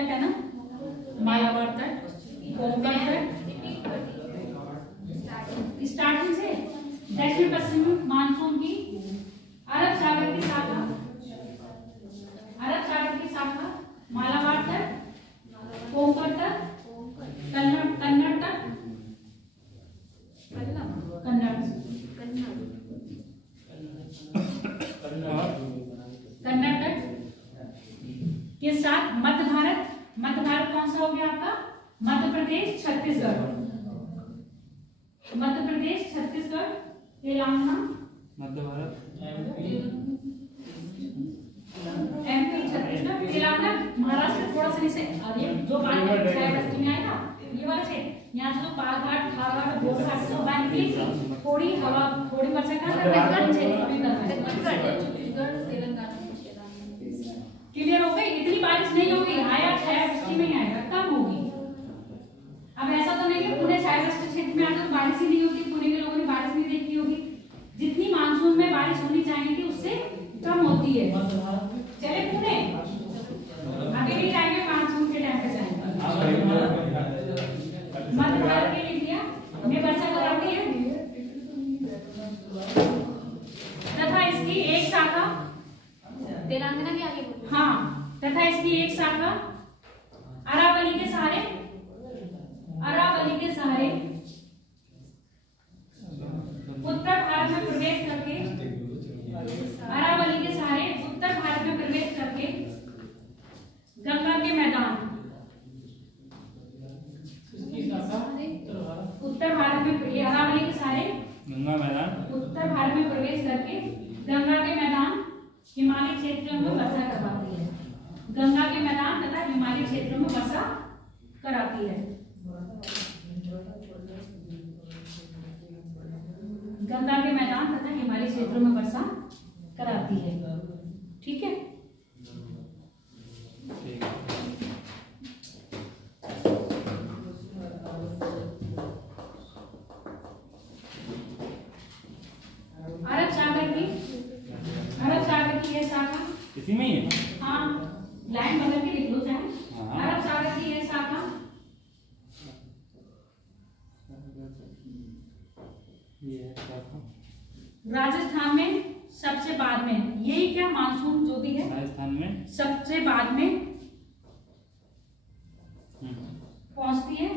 तट है ना, मालाबार तट, कोंकण तट, स्टार्टिंग से दक्षिण पश्चिमी मानसून की अरब सागर की शाखा, अरब सागर की शाखा, मालाबार तट, कोंकण तट, कन्नड़ तट, कन्नड़ तट के साथ मध्य भारत, मध्य भारत कौन सा हो गया आपका, मध्य प्रदेश, छत्तीसगढ़, मध्य प्रदेश, छत्तीसगढ़, तेलंगाना, मध्य भारत, एमपी, छत्तीसगढ़, तेलंगाना, महाराष्ट्र, थोड़ा सा नीचे जो बात में आएगा ये वाला से यहाँ से तो पालघाट, धारवाड़, बोरघाट तो बात निकली, थोड़ी हवा, थोड़ी वर्षा का क्लियर हो गई। इतनी बारिश नहीं होगी, आया छाया में आएगा, कम होगी। अब ऐसा तो नहीं कि पूरे छायाग्रस्त क्षेत्र में आकर बारिश ही नहीं होगी, पुणे के लोगों ने बारिश नहीं देखी होगी। जितनी मानसून में बारिश होनी चाहिए थी उससे कम होती है। चले पुणे अभी नहीं जाएंगे, मानसून के टाइम पे जाएंगे। मध्य भारत के लिख दिया, में वर्षा कराती है तथा इसकी एक शाखा तेलंगाना के आगे हाँ, तथा इसकी एक शाखा अरावली के सहारे, अरावली के सहारे उत्तर भारत में प्रवेश करके, अरावली के सहारे उत्तर भारत में प्रवेश करके गंगा के मैदान, उत्तर भारत में अरावली के सहारे गंगा मैदान, उत्तर भारत में प्रवेश करके गंगा के मैदान हिमालय क्षेत्रों में वर्षा करवाती है। गंगा के मैदान तथा हिमालय क्षेत्रों में वर्षा कराती है। गंगा के मैदान तथा हिमालय क्षेत्रों में वर्षा कराती है। ठीक है, अरब सागर की यह शाखा इसी में ही है। हाँ, लाइन बदल के लिख लो चाहे। हाँ। अरब सागर की यह शाखा राजस्थान में सबसे बाद में, यही क्या मानसून जो भी है राजस्थान में सबसे बाद में पहुंचती है।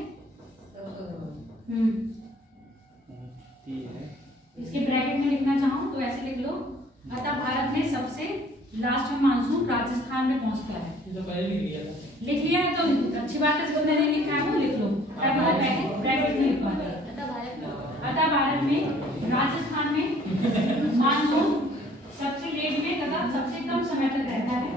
इसके ब्रैकेट में लिखना चाहूँ तो ऐसे लिख लो, अतः भारत में सबसे लास्ट में मानसून राजस्थान में पहुंचता है। लिख लिया है तो अच्छी बात है, जिसको मैंने लिखा है वो लिख लो, ब्रैकेट में लिखवा दो। अतः भारत में राजस्थान में मानसून सबसे लेट में तथा सबसे कम समय तक रहता है।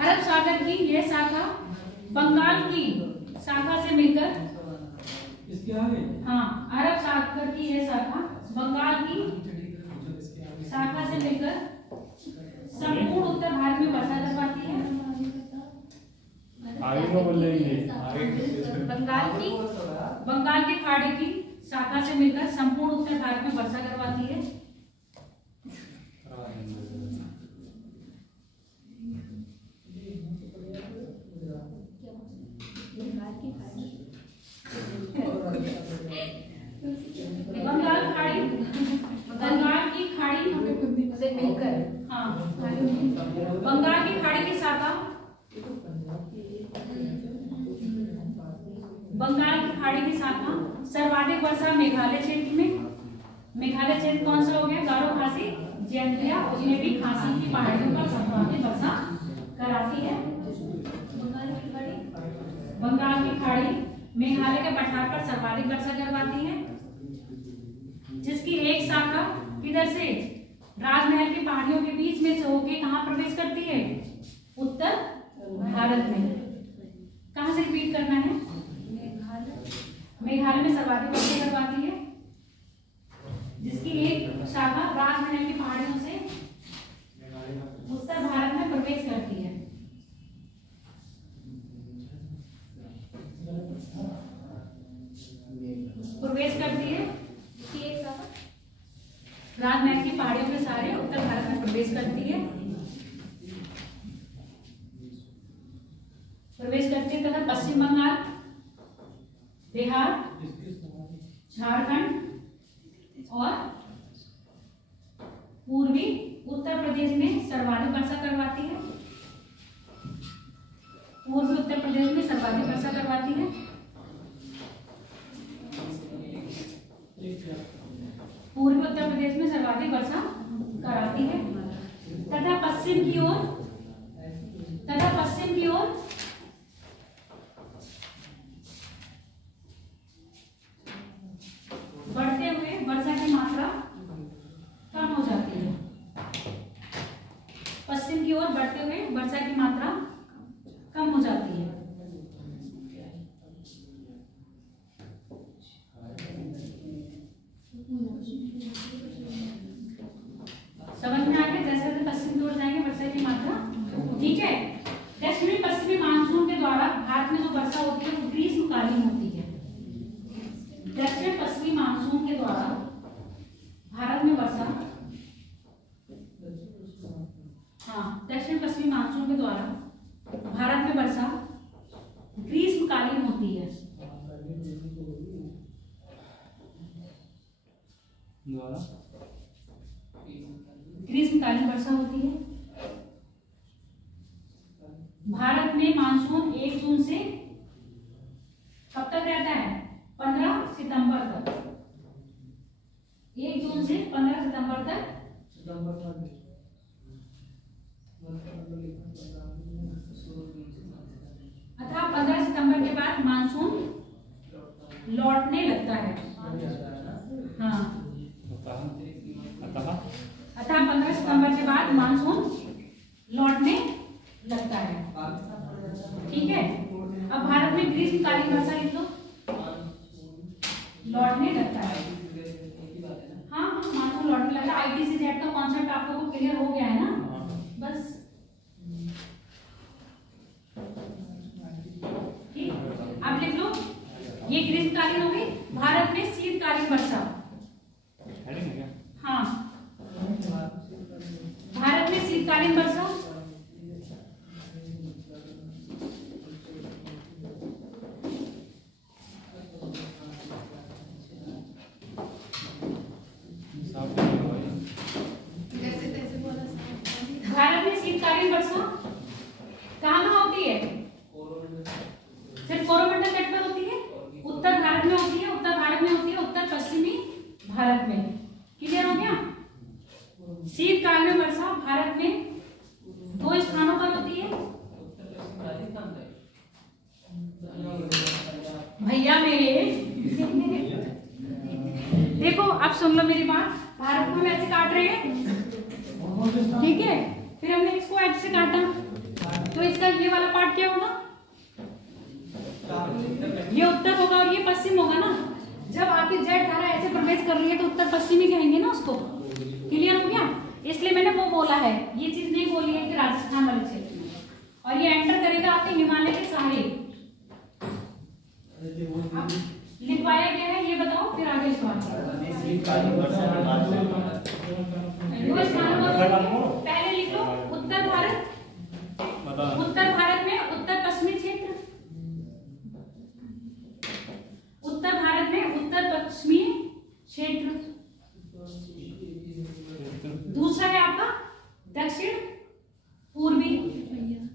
अरब सागर की यह शाखा बंगाल की शाखा से मिलकर, इसके आगे हाँ, अरब सागर की यह शाखा बंगाल की शाखा से मिलकर संपूर्ण उत्तर भारत में वर्षा करवाती है। आगे को बोलेंगे। बंगाल की खाड़ी की शाखा से मिलकर संपूर्ण उत्तर भारत में वर्षा करवाती है। बंगाल की खाड़ी से मिलकर, हाँ, बंगाल की खाड़ी की शाखा, बंगाल की खाड़ी की शाखा सर्वाधिक वर्षा मेघालय क्षेत्र में, मेघालय क्षेत्र कौन सा हो गया, गारो खासी जयंतिया, उसमें भी खासी की पहाड़ियों पर सर्वाधिक वर्षा कराती है। बंगाल की खाड़ी मेघालय के पठार पर सर्वाधिक वर्षा करवाती है, जिसकी एक शाखा किधर से, राजमहल की पहाड़ियों के बीच में से होकर कहाँ प्रवेश करती है, उत्तर भारत में। कहाँ से रिपीट करना है, मेघालय में सर्वाधिक वर्षा करवाती है, जिसकी एक शाखा राजमहल की पहाड़ियों से उत्तर भारत में प्रवेश करती है। प्रवेश करती है। सी एक साथ राजनैतिक की पहाड़ियों के सहारे उत्तर भारत में प्रवेश करती है। तथा पश्चिम बंगाल, बिहार, झारखंड और पूर्वी उत्तर प्रदेश में सर्वाधिक वर्षा करवाती है। पूर्वी उत्तर प्रदेश में सर्वाधिक वर्षा करवाती है। पूर्वी उत्तर प्रदेश में सर्वाधिक वर्षा कराती है तथा पश्चिम की ओर बढ़ते हुए वर्षा की मात्रा कम हो जाती है। पश्चिम की ओर बढ़ते हुए वर्षा की मात्रा कम हो जाती है। समझ में आ गया? जैसे जैसे पश्चिम की ओर जाएंगे वर्षा की मात्रा, ठीक है। दक्षिणी पश्चिमी मानसून के द्वारा भारत में जो वर्षा होती है वो ग्रीष्मकालीन होती है। दक्षिण पश्चिमी मानसून के द्वारा भारत में वर्षा, दक्षिण पश्चिमी मानसून के द्वारा भारत में वर्षा ग्रीष्मकालीन होती है। ग्रीष्मकालीन वर्षा होती है। भारत में मानसून 1 जून से कब तक रहता है? 15 सितंबर तक। 1 जून से 15 सितंबर तक अतः 15 सितंबर के बाद मानसून लौटने लगता है। हाँ, अतः 15 सितंबर के बाद मानसून लौटने लगता है। ठीक है। अब भारत में ग्रीष्मकालीन वर्षा लिख लो, लौटने लगता है। हाँ, मानसून लौटने लगता है। ITC जेट का कॉन्सेप्ट आप लोगों को क्लियर हो गया है ना? बस ठीक। अब लिख लो, ये ग्रीष्मकालीन हो गई। भारत में शीतकालीन वर्षा, हाँ, भारत में शीतकालीन वर्षा कहाँ होती है? सिर्फ कोरोमंडल तट पर होती है। उत्तर भारत में होती है, उत्तर भारत में होती है, उत्तर पश्चिमी भारत में। क्लियर हो गया? शीतकाल में वर्षा भारत में 2 स्थानों पर होती है। भैया मेरे देखो, अब सुन लो मेरी बात। भारत को हम ऐसे काट रहे हैं, ठीक है। फिर हमने इसको ऐसे काटा, तो इसका ये वाला पार्ट क्या होगा? ये उत्तर होगा और ये पश्चिम होगा ना। जब आपकी जेट धारा ऐसे प्रवेश कर रही है तो उत्तर पश्चिमी कहेंगे ना उसको। क्लियर हो गया? इसलिए मैंने वो बोला है, ये चीज नहीं बोली है कि राजस्थान वाले क्षेत्र में। और ये एंटर करेगा आपके हिमालय के सहारे। लिखवाया गया है, ये बताओ, फिर आगे पहले लिख लो उत्तर भारत। उत्तर भारत में उत्तर पश्चिमी क्षेत्र, उत्तर भारत में उत्तर पश्चिमी क्षेत्र। दूसरा है आपका दक्षिण पूर्वी,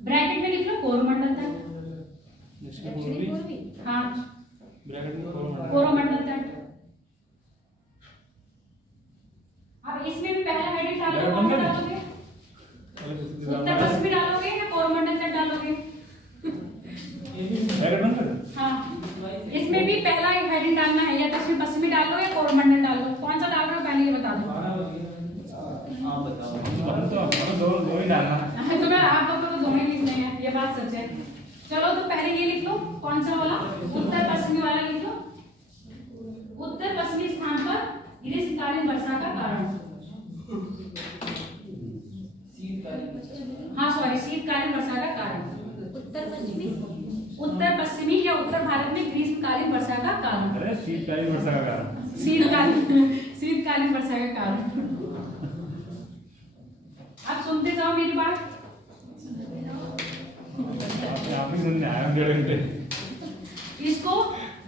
ब्रैकेट में लिख लो कोरोमंडल तट। हाँ, कोरोमंडल तट। अब इसमें भी पहला हेडिंग डालोगे, उत्तर पश्चिमी डालोगे या कोरोमंडल तट डालोगे? हाँ, इसमें भी पहला हेडिंग डालना है, या दक्षिण पश्चिमी डाल लो या कोरोमंडल डाल लो। कौन सा डाल रहे हो पहले ये बता दो। दो ही डालना। तो मैं आप लोगों को दोनों ही लिखने हैं, ये बात सच है। चलो तो पहले ये लिख लो, कौन सा वाला? उत्तर पश्चिमी वाला लिख लो। उत्तर पश्चिमी स्थान पर ग्रीष्मकालीन वर्षा का कारण, हाँ सॉरी, शीतकालीन वर्षा का कारण। उत्तर पश्चिमी उत्तर पश्चिमी या उत्तर भारत में ग्रीष्मकालीन वर्षा का कारण। अरे शीतकालीन वर्षा का कारण। शीतकालीन वर्षा का कारण। आप सुनते जाओ मेरी बात। आप ही सुनने आए 1.5 घंटे। इसको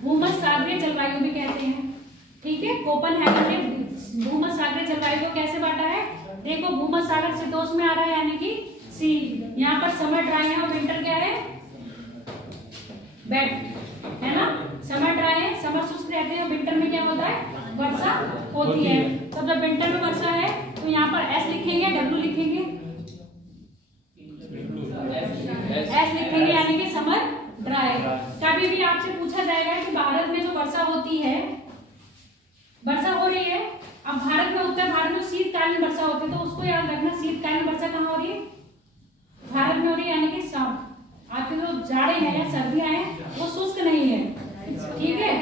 भूमध्यसागरीय जलवायु भी कहते हैं। ठीक है, कोपेनहेगन ने भूमध्यसागरीय जलवायु को कैसे बांटा है? देखो, भूमध्यसागर शीतोष्ण में आ रहा है, यानी कि सी। यहाँ पर समर ड्राई है और विंटर क्या है? वेट है ना। समर ड्राई है, समर शुष्क रहते हैं, विंटर में क्या होता है? वर्षा होती है। तो जब विंटर में वर्षा है तो यहाँ पर एस लिखेंगे, डब्ल्यू लिखेंगे, एस लिखेंगे, यानी कि समर ड्राई। कभी भी आपसे पूछा जाएगा कि भारत में जो वर्षा होती है, वर्षा हो रही है, अब भारत में, उत्तर भारत में शीतकालीन वर्षा होती है, तो उसको याद रखना, शीतकालीन वर्षा कहाँ हो रही है? भारत में हो रही है, यानी कि आपके जो जाड़े हैं या सर्दियां हैं वो शुष्क नहीं है। ठीक है,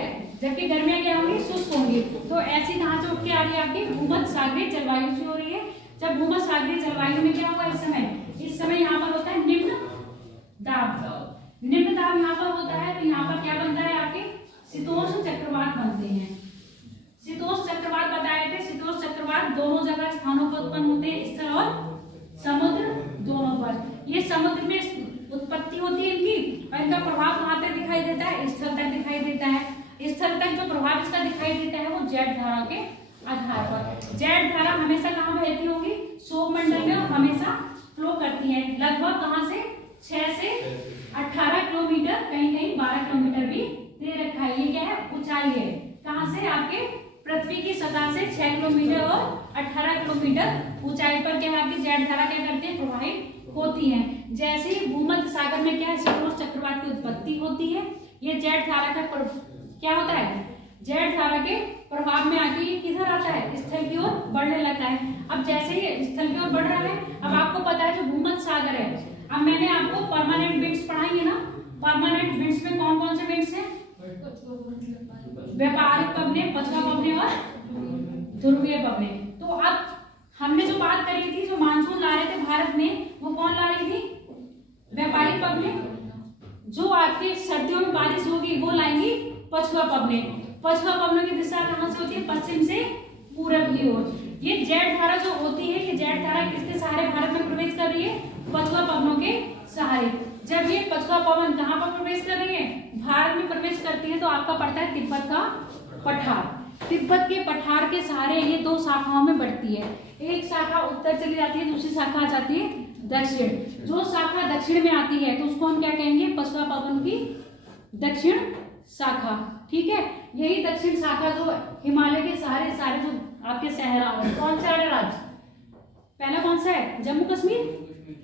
जबकि गर्मियां क्या होंगी? शुष्क होंगी। तो ऐसी कहां से उठ के आ रही है? आपकी भूमध्यसागरीय जलवायु से हो रही है। जब भूमध्यसागरीय जलवायु में क्या होगा इस समय यहाँ पर होता है निम्न दाब। निम्न दाब यहाँ पर होता है, तो यहाँ पर क्या बनता है? आपके शीतोष्ण चक्रवात बनते हैं। शीतोष्ण चक्रवात बताए थे। शीतोष्ण चक्रवात दोनों जगह स्थानों पर उत्पन्न होते हैं, स्थल और समुद्र दोनों पर। ये समुद्र में उत्पत्ति होती है इनकी, और इनका प्रभाव कहाँ तक दिखाई देता है? स्थल तक दिखाई देता है। स्थल तक जो प्रभाव इसका दिखाई देता है वो जेट धारा के आधार पर। जेट धारा हमेशा कहाँ बहती होगी? सौरमंडल में, और हमेशा फ्लो करती है लगभग कहाँ से? 6 से 18 किलोमीटर, कहीं कहीं 12 किलोमीटर भी दे रखा है। ये क्या है? ऊंचाई है। कहाँ से? आपके पृथ्वी की सतह से 6 किलोमीटर और 18 किलोमीटर ऊंचाई पर क्या है? आपकी जेट धारा क्या करती है? प्रवाहित होती है। जैसे ही भूमध्य सागर में क्या है? शीतोष्ण चक्रवात की उत्पत्ति होती है। ये जेट धारा का क्या होता है? जेट धारा के प्रभाव में आके ये किधर आता है? स्थल की ओर बढ़ने लगता है। अब जैसे ही स्थल की ओर बढ़ रहा है, अब आपको पता है जो भूमध्य सागर है, अब मैंने आपको परमानेंट विंड्स पढ़ाई है ना। परमानेंट विंड्स में कौन कौन से विंड्स हैं? व्यापारिक पवने, पछुआ पवने और ध्रुवीय पवने। तो अब हमने जो बात करी थी, जो मानसून ला रहे थे भारत में, वो कौन ला रही थी? व्यापारिक पवने। जो आपके सर्दियों में बारिश होगी वो लाएंगी पछुआ पवने। पछुआ पवनों की दिशा कहाँ से होती है? पश्चिम से पूरब की ओर। ये जेट धारा जो होती है, ये जेट धारा किसके सहारे भारत में प्रवेश कर रही है? पछुआ पवनों के सहारे। जब ये पछुआ पवन कहाँ पर प्रवेश कर रही है? भारत में प्रवेश करती है, तो आपका पड़ता है तिब्बत का पठार। तिब्बत के पठार के सहारे ये 2 शाखाओं में बढ़ती है। एक शाखा उत्तर चली जाती है, दूसरी शाखा आ जाती है दक्षिण। जो शाखा दक्षिण में आती है तो उसको हम क्या कहेंगे? पछुआ पवन की दक्षिण शाखा। ठीक है, यही दक्षिण शाखा जो हिमालय के सहारे सारे जो आपके सहरा, कौन सा राज्य? पहला कौन सा है? जम्मू कश्मीर,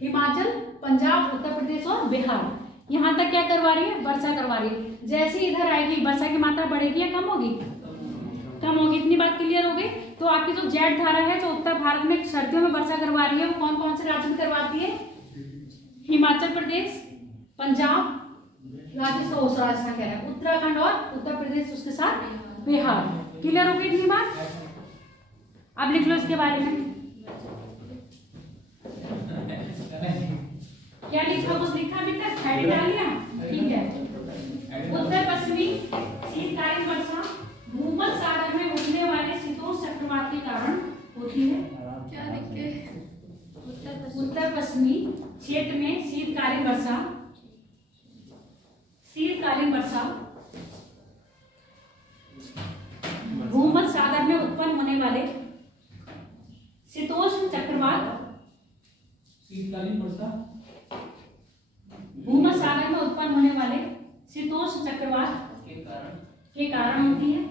हिमाचल, पंजाब, उत्तर प्रदेश और बिहार। यहाँ तक क्या करवा रही है? वर्षा करवा रही है। जैसे इधर आएगी वर्षा की मात्रा बढ़ेगी या कम होगी? कम होगी। इतनी बात क्लियर हो गई। तो आपकी जो जेट धारा है, जो उत्तर भारत में सर्दियों में वर्षा करवा रही है, वो कौन कौन से राज्य में करवाती है? हिमाचल प्रदेश, पंजाब, राजस्थान कह रहा है, उत्तराखंड और उत्तर प्रदेश, उसके साथ बिहार। क्लियर हो गई इतनी बात? अब लिख लो इसके बारे में। क्या लिखा? कुछ लिखा अभी तक? हेडिंग डाल लिया? ठीक है। उत्तर पश्चिमी शीतकालीन वर्षा भूमध्य सागर में उठने वाले शीतोष्ण चक्रवात के कारण होती है। क्या लिखे? उत्तर पश्चिमी क्षेत्र में शीतकालीन वर्षा भूमध्य सागर में उत्पन्न होने वाले शीतोष्ण चक्रवात, शीतकालीन वर्षा भूमध्य सागर में उत्पन्न होने वाले शीतोष्ण चक्रवात के कारण होती है।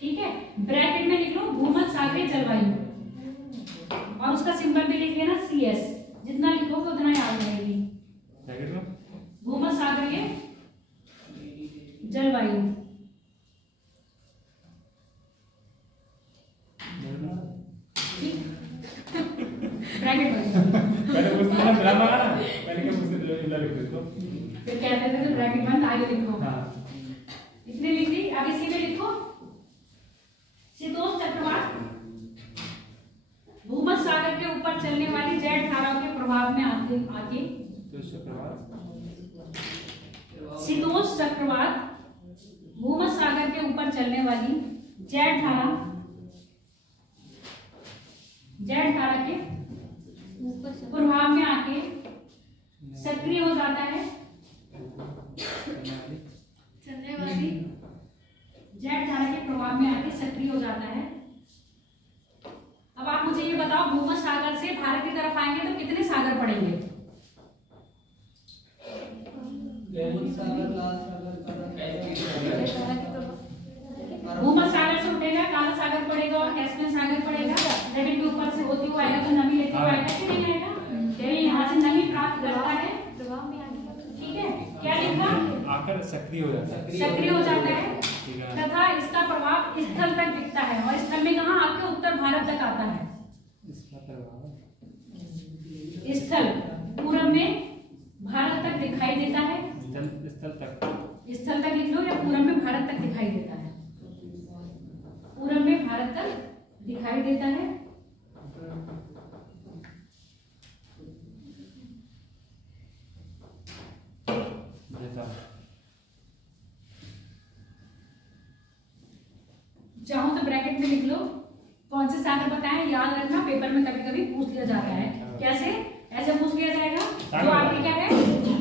ठीक है, ब्रैकेट में लिख लो भूमध्य सागरीय जलवायु, और उसका सिंबल भी लिख लेना CS। जितना लिखोगे उतना याद रहेगी। भूमध्य सागरीय जलवायु। ब्रैकेट पहले पूछते थे ना ड्रामा का ना, पहले क्या पूछते थे? इधर लिख दो। फिर कहते थे तो ब्रैकेट बंद, आगे लिखो। हाँ, इतने लिख दी, आगे सीधे लिखो। शीतोष्ण चक्रवात भूमध्य सागर के ऊपर चलने वाली जेट धाराओं के प्रभाव में आगे तो इसका प्रभाव शीतोष्ण चक्रवात भूमध्य सागर के ऊपर चलने वाली जेट धारा के प्रभाव में आके सक्रिय हो जाता है। चलने वाली जेट धारा के प्रभाव में आके सक्रिय हो जाता है। अब आप मुझे ये बताओ, भूमध्य सागर से भारत की तरफ आएंगे तो कितने सागर पड़ेंगे? भूमध्य सागर से उठेगा, काला सागर पड़ेगा और कैस्पियन सागर पड़ेगा। जमीन के ऊपर से होती हुआ आएगा तो नमी लेते हुए आएगा कि नहीं आएगा? यही यहाँ से नमी प्राप्त करता है। ठीक है, क्या लिखा? आकर सक्रिय हो जाता है। सक्रिय हो जाता है तथा इसका प्रभाव स्थल तक दिखता है। और स्थल में कहाँ? आपके उत्तर भारत तक आता है। स्थल पूरब में भारत तक दिखाई देता है। स्थल तक लिख लो, या पूरब में भारत तक दिखाई देता है। पूरब में भारत तक दिखाई देता है। चाहो तो ब्रैकेट में लिख लो कौन से सागर बताएं। याद रखना, पेपर में कभी कभी पूछ लिया जाता है। कैसे? ऐसे पूछ लिया जाएगा, जो आपकी क्या है,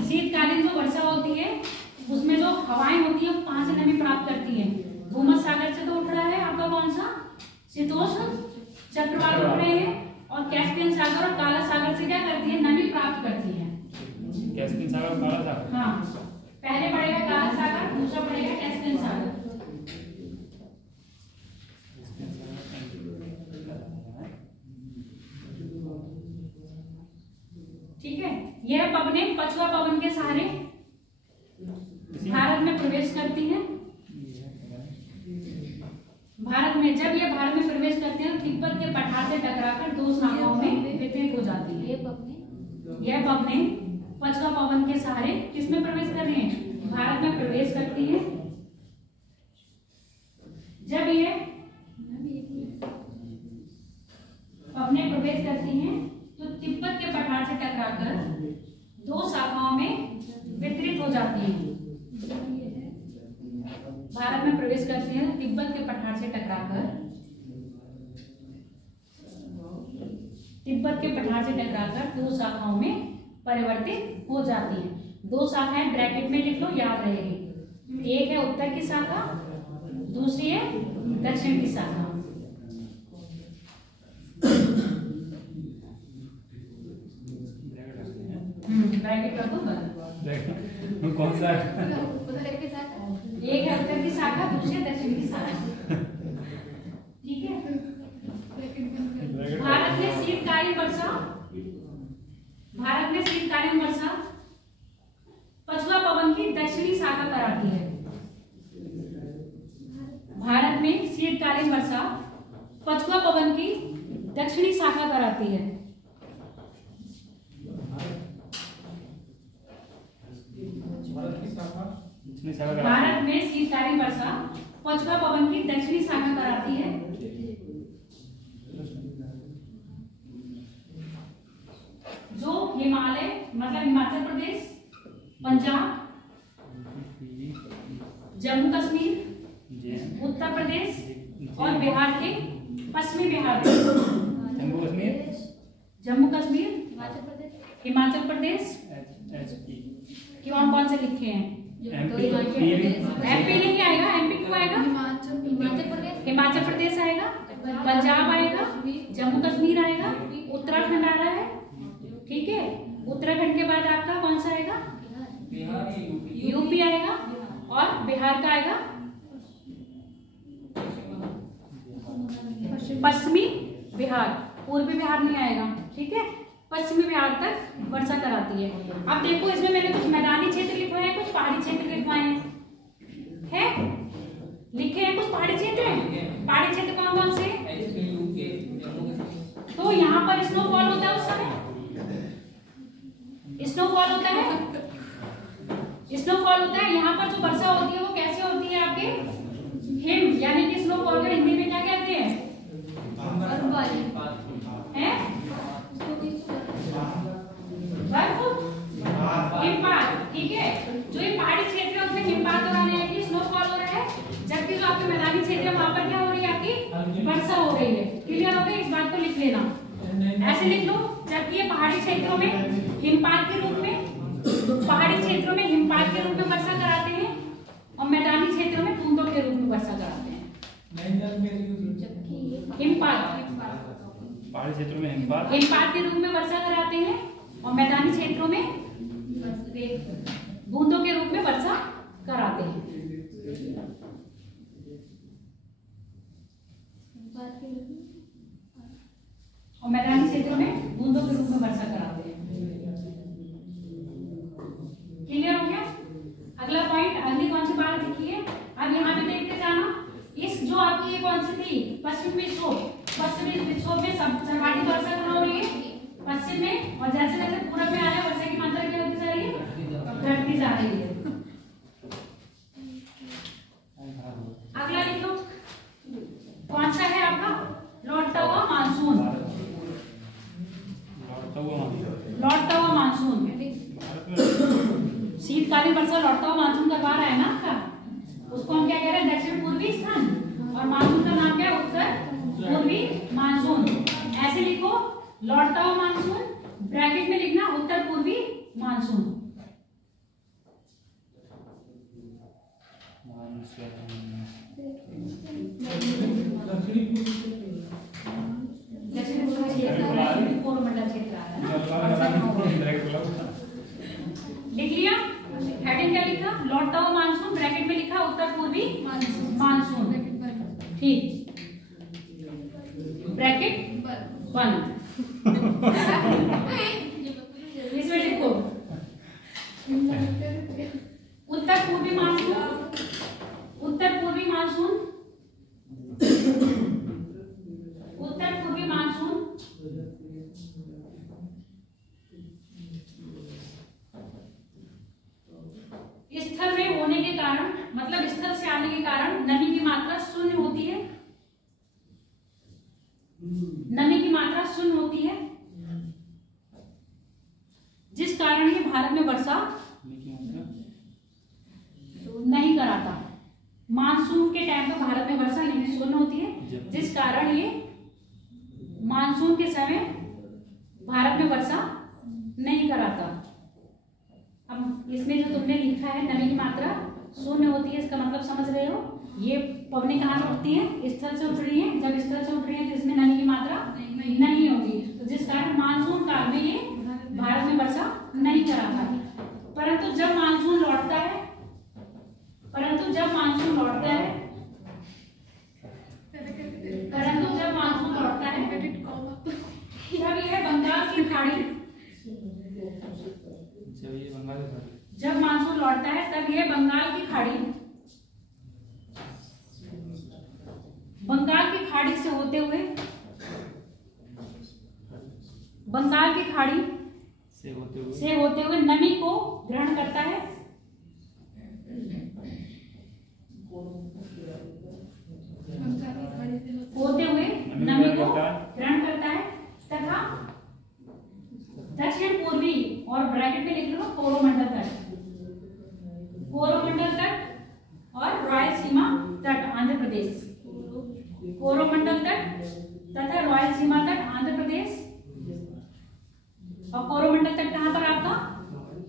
शीतकालीन जो वर्षा होती है उसमें जो हवाएं होती है वो कहाँ से नमी प्राप्त करती है? भूमध्य सागर से तो उठ रहा है आपका कौन सा? शीतोष्ण चक्रवात उठ रहे हैं। और कैस्पियन सागर और काला सागर से क्या करती है? नमी प्राप्त करती है। कैस्पियन सागर, काला सागर। हाँ, पहले पड़ेगा काला सागर, दूसरा पड़ेगा कैस्पियन सागर। ठीक है, यह पवनें पछुआ पवन के सहारे भारत में प्रवेश करती हैं। भारत में जब ये भारत में प्रवेश करते हैं तो तिब्बत के पठार से टकराकर दो शाखाओं में वितरित हो जाती है। यह पवनें पछुआ पवन के सहारे किसमें प्रवेश कर रहे हैं? भारत में प्रवेश करती है। जब ये पवनें प्रवेश करती हैं तो तिब्बत के पठार से टकराकर दो शाखाओं में वितरित हो जाती है। भारत में प्रवेश करती है तो तिब्बत के पठार से टकराकर दो शाखाओं में परिवर्तित हो जाती है। दो शाखाएं ब्रैकेट में लिख लो, याद रहेगी। एक है उत्तर की शाखा, दूसरी है दक्षिण की शाखा। ब्रैकेट कर दो। कौन सा है? एक है उत्तर की शाखा, दूसरी है दक्षिण की शाखा। ठीक है, भारत में शीतकालीन वर्षा पछुआ पवन की दक्षिणी शाखा कराती है। भारत में शीतकालीन वर्षा पछुआ पवन की दक्षिणी शाखा कराती है। भारत में शीतकालीन वर्षा पछुआ पवन की दक्षिणी शाखा कराती है। जो हिमालय मतलब हिमाचल प्रदेश, पंजाब, जम्मू कश्मीर, उत्तर प्रदेश और बिहार के पश्चिमी बिहार के जम्मू कश्मीर, हिमाचल प्रदेश कि वहाँ कौन से लिखे हैं? एमपी नहीं आएगा। एमपी क्यों आएगा? हिमाचल प्रदेश आएगा, पंजाब आएगा, जम्मू कश्मीर आएगा, उत्तराखंड आ रहा है। ठीक है, उत्तराखंड के बाद आपका कौन सा आएगा? यूपी आएगा और बिहार का आएगा पश्चिमी बिहार। पूर्वी बिहार नहीं आएगा। ठीक है, पश्चिमी बिहार तक वर्षा कराती है। अब देखो, इसमें मैंने कुछ मैदानी क्षेत्र लिखवाए हैं, कुछ पहाड़ी क्षेत्र लिखवाए हैं। लिखे हैं कुछ पहाड़ी क्षेत्र हैं। पहाड़ी क्षेत्र कौन कौन से? तो यहाँ पर स्नोफॉल होता है, उस समय स्नोफॉल होता है। यहाँ पर जो वर्षा होती है वो कैसे होती है? आपके हिम, यानी कि स्नोफॉल को हिंदी में क्या कहते हैं? बर्फ, हिमपात। ठीक है, में हिमपात हो रहा है कि स्नोफॉल हो रहा है, जबकि जो आपके मैदानी क्षेत्र है वहां पर क्या हो रही है, आपकी वर्षा हो रही है। क्लियर हो गई? इस बात को लिख लेना, ऐसे लिख लो। जबकि ये पहाड़ी क्षेत्रों में हिमपात के रूप में, पहाड़ी क्षेत्रों में हिमपात के रूप में वर्षा कराते हैं और मैदानी क्षेत्रों में बूंदों के रूप में वर्षा कराते हैं। हिमपात पहाड़ी क्षेत्रों में हिमपात के रूप में वर्षा कराते हैं और मैदानी क्षेत्रों में बूंदों के रूप में वर्षा कराते हैं। और मैदानी क्षेत्रों में बूंदों के रूप में वर्षा कराते हैं। क्लियर हो गया? अगला पॉइंट, अगली कौन सी बात देखिए, अब यहाँ पे देखते जाना। इस जो आपकी ये कौन सी थी, पश्चिमी विक्षोभ में सर्वाधिक वर्षा कहाँ हो रही है, पश्चिम में, और जैसे जैसे पूरब में आ रहा है वर्षा की मात्रा क्या होती जा रही है, घटती जा रही है। अगला लिख लो, कौन सा है आपका, लौटता हुआ मानसून। लौटता हुआ मानसून, शीतकालीन वर्षा लौटता हुआ मानसून का बार है ना आपका, उसको हम क्या कह रहे हैं, दक्षिण पूर्वी स्थान, और मानसून का नाम क्या है, उत्तर पूर्वी मानसून। ऐसे लिखो, लौटता हुआ मानसून, ब्रैकेट में लिखना उत्तर पूर्वी मानसून। दक्षिण पूर्वी क्षेत्र कोरोमंडल क्षेत्र आता है। लिख लिया, हेडिंग क्या लिखा, लौटता हुआ मानसून, ब्रैकेट में लिखा उत्तर पूर्वी मानसून। ठीक, ब्रैकेट बंद। इसमें लिखो उत्तर पूर्वी मानसून, उत्तर पूर्वी मानसून, उत्तर पूर्वी मानसून स्थल में होने के कारण, मतलब स्थल से आने के कारण नमी की मात्रा शून्य होती है, नमी की मात्रा शून्य होती है, जिस कारण ये भारत में वर्षा नहीं कराता। मानसून के टाइम पे भारत में वर्षा नहीं शून्य होती है, जिस कारण ये मानसून के समय भारत में वर्षा नहीं कराता। अब इसमें जो तुमने लिखा है नमी की मात्रा शून्य होती है, इसका मतलब समझ रहे हो, ये पवनें कहाँ से उठती हैं, स्थल से उठ रही हैं। जब स्थल से उठ रही है तो इसमें नमी की मात्रा नहीं होगी, तो जिस कारण मानसून काल में ये भारत में वर्षा नहीं कराता। परंतु जब मानसून लौटता है, परंतु जब मानसून लौटता है, परंतु जब मानसून लौटता है तब यह बंगाल की खाड़ी, जब मानसून लौटता है तब यह बंगाल की खाड़ी, बंगाल की खाड़ी से होते हुए नमी को ग्रहण करता है, होते हुए नमी को ग्रहण करता है तथा दक्षिण पूर्वी, और ब्रैकेट में लिख लो कोरोमंडल तट, कोरोमंडल तट और रॉयल सीमा तट आंध्र प्रदेश, कोरोमंडल तट तथा रॉयल सीमा तट आंध्र प्रदेश, और कोरोमंडल तट कहाँ पर आपका,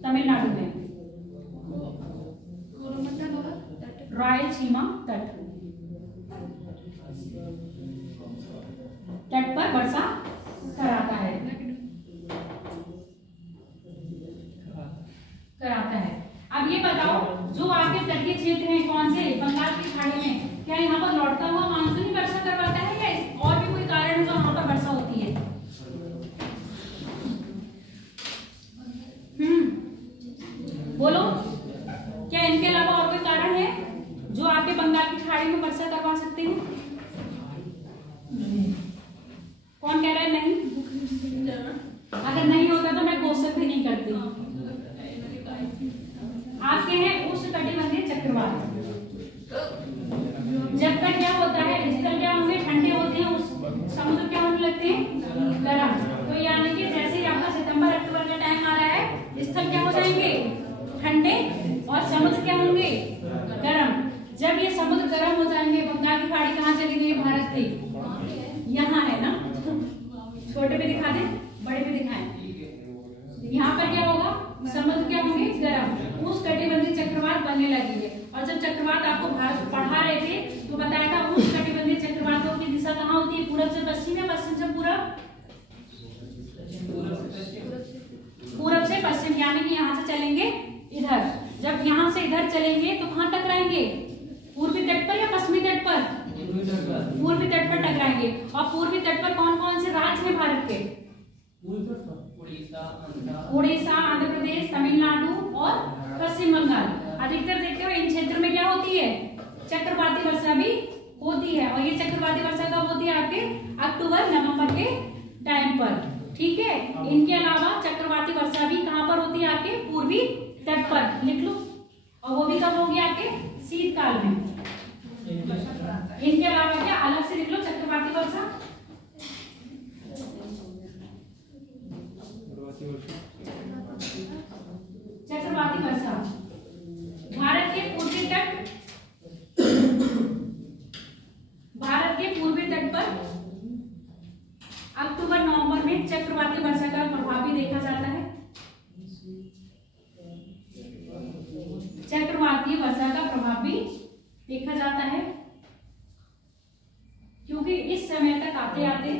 तमिलनाडु में, रॉयल सीमा तट, तट पर वर्षा कराता है, अब ये बताओ जो आपके तटीय क्षेत्र हैं कौन से, बंगाल की खाड़ी में, क्या यहाँ पर लौटता हुआ मानसून ही वर्षा करवाता है या और भी कोई कारण है जो वहां पर वर्षा होती है? बोलो, क्या इनके अलावा और कोई कारण है जो आपके बंगाल की खाड़ी में वर्षा करवा सकते हैं? कौन कह रहा है नहीं? अगर नहीं होता तो मैं क्वेश्चन भी नहीं करती। आपके हैं उष्णकटिबंधीय चक्रवात, जब तक क्या होता है, स्थल क्या होंगे, ठंडे होते हैं, उस समुद्र क्या होने लगते हैं, गर्म। तो यानी कि जैसे ही आपका सितंबर अक्टूबर का टाइम आ रहा है, स्थल क्या हो जाएंगे, ठंडे, और समुद्र क्या होंगे, जब ये समुद्र गर्म हो जाएंगे, बंगाल की खाड़ी कहाँ चली गई भारत की? यहाँ है ना, छोटे पे दिखा दें, बड़े पे दिखाएं। यहाँ पर क्या होगा? समुद्र क्या होंगे? गर्म। उष्णकटिबंधीय चक्रवात बनने लगेंगे। और जब चक्रवात आपको भारत पढ़ा रहे थे तो बताया था उष्णकटिबंधीय चक्रवातों की दिशा कहाँ होती है? पूरब से पश्चिम या पश्चिम से पूरब? पूरब से पश्चिम, यानी कि यहाँ से चलेंगे इधर। जब यहाँ से इधर चलेंगे तो कहाँ टकराएंगे? पूर्वी तट पर या पश्चिमी तट पर? पूर्वी तट पर टकराएंगे। और पूर्वी तट पर कौन कौन से राज्य हैं भारत के? उड़ीसा, आंध्र प्रदेश, तमिलनाडु और पश्चिम बंगाल। अधिकतर देखते हो इन क्षेत्र में क्या होती है? चक्रवाती वर्षा भी होती है। और ये चक्रवाती वर्षा कब होती है? आपके अक्टूबर नवंबर के टाइम पर। ठीक है। इनके अलावा चक्रवाती वर्षा भी कहाँ पर होती है? आपके पूर्वी तट पर। लिख लो। और वो भी कब होगी? आपके शीतकाल में। इनके अलावा क्या अलग से लिख लो? चक्रवाती वर्षा, चक्रवाती वर्षा भारत के पूर्वी तट, भारत के पूर्वी तट पर अक्टूबर नवंबर में चक्रवाती वर्षा का प्रभाव भी देखा जाता है। चक्रवाती वर्षा का प्रभाव भी देखा जाता है क्योंकि इस समय तक आते आते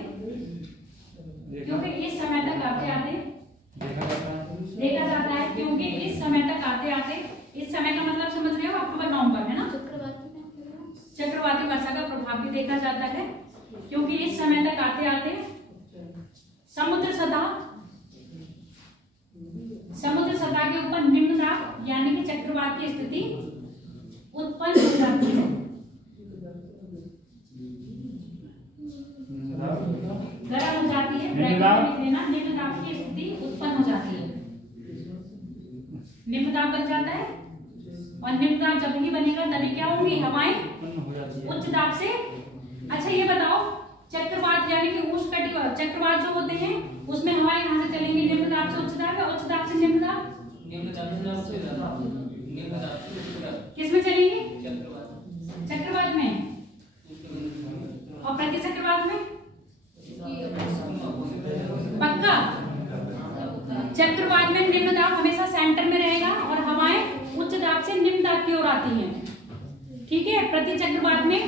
देखा जाता है क्योंकि इस समय तक आते आते, इस समय का मतलब समझ रहे हो? अक्टूबर नवंबर है ना। चक्रवाती वर्षा का प्रभाव भी देखा जाता है क्योंकि इस समय तक आते आते समुद्र सतह के ऊपर निम्न दाब यानी कि चक्रवात की स्थिति उत्पन्न हो जाती है। गर्म हो जाती है, निम्न दाब की स्थिति उत्पन्न हो जाती है। निम्न दाब बन जाता है और निम्न दाब जब भी बनेगा तभी क्या होंगी? हवाएं उच्च दाब से। अच्छा ये बताओ, चक्रवात यानी कि उष्णकटिबंधीय चक्रवात जो होते हैं उसमें हवाएं कहां से चलेंगी? निम्न दाब से उच्च दाब या उच्च दाब से निम्न दाब? किसमें चलेंगी? चक्रवात में। और प्रति चक्रवात में पक्का? चक्रवात में निम्न दाब हमेशा सेंटर में रहेगा और हवाएं उच्च दाब से निम्न दाब की ओर आती हैं। ठीक है। प्रति चक्रवात में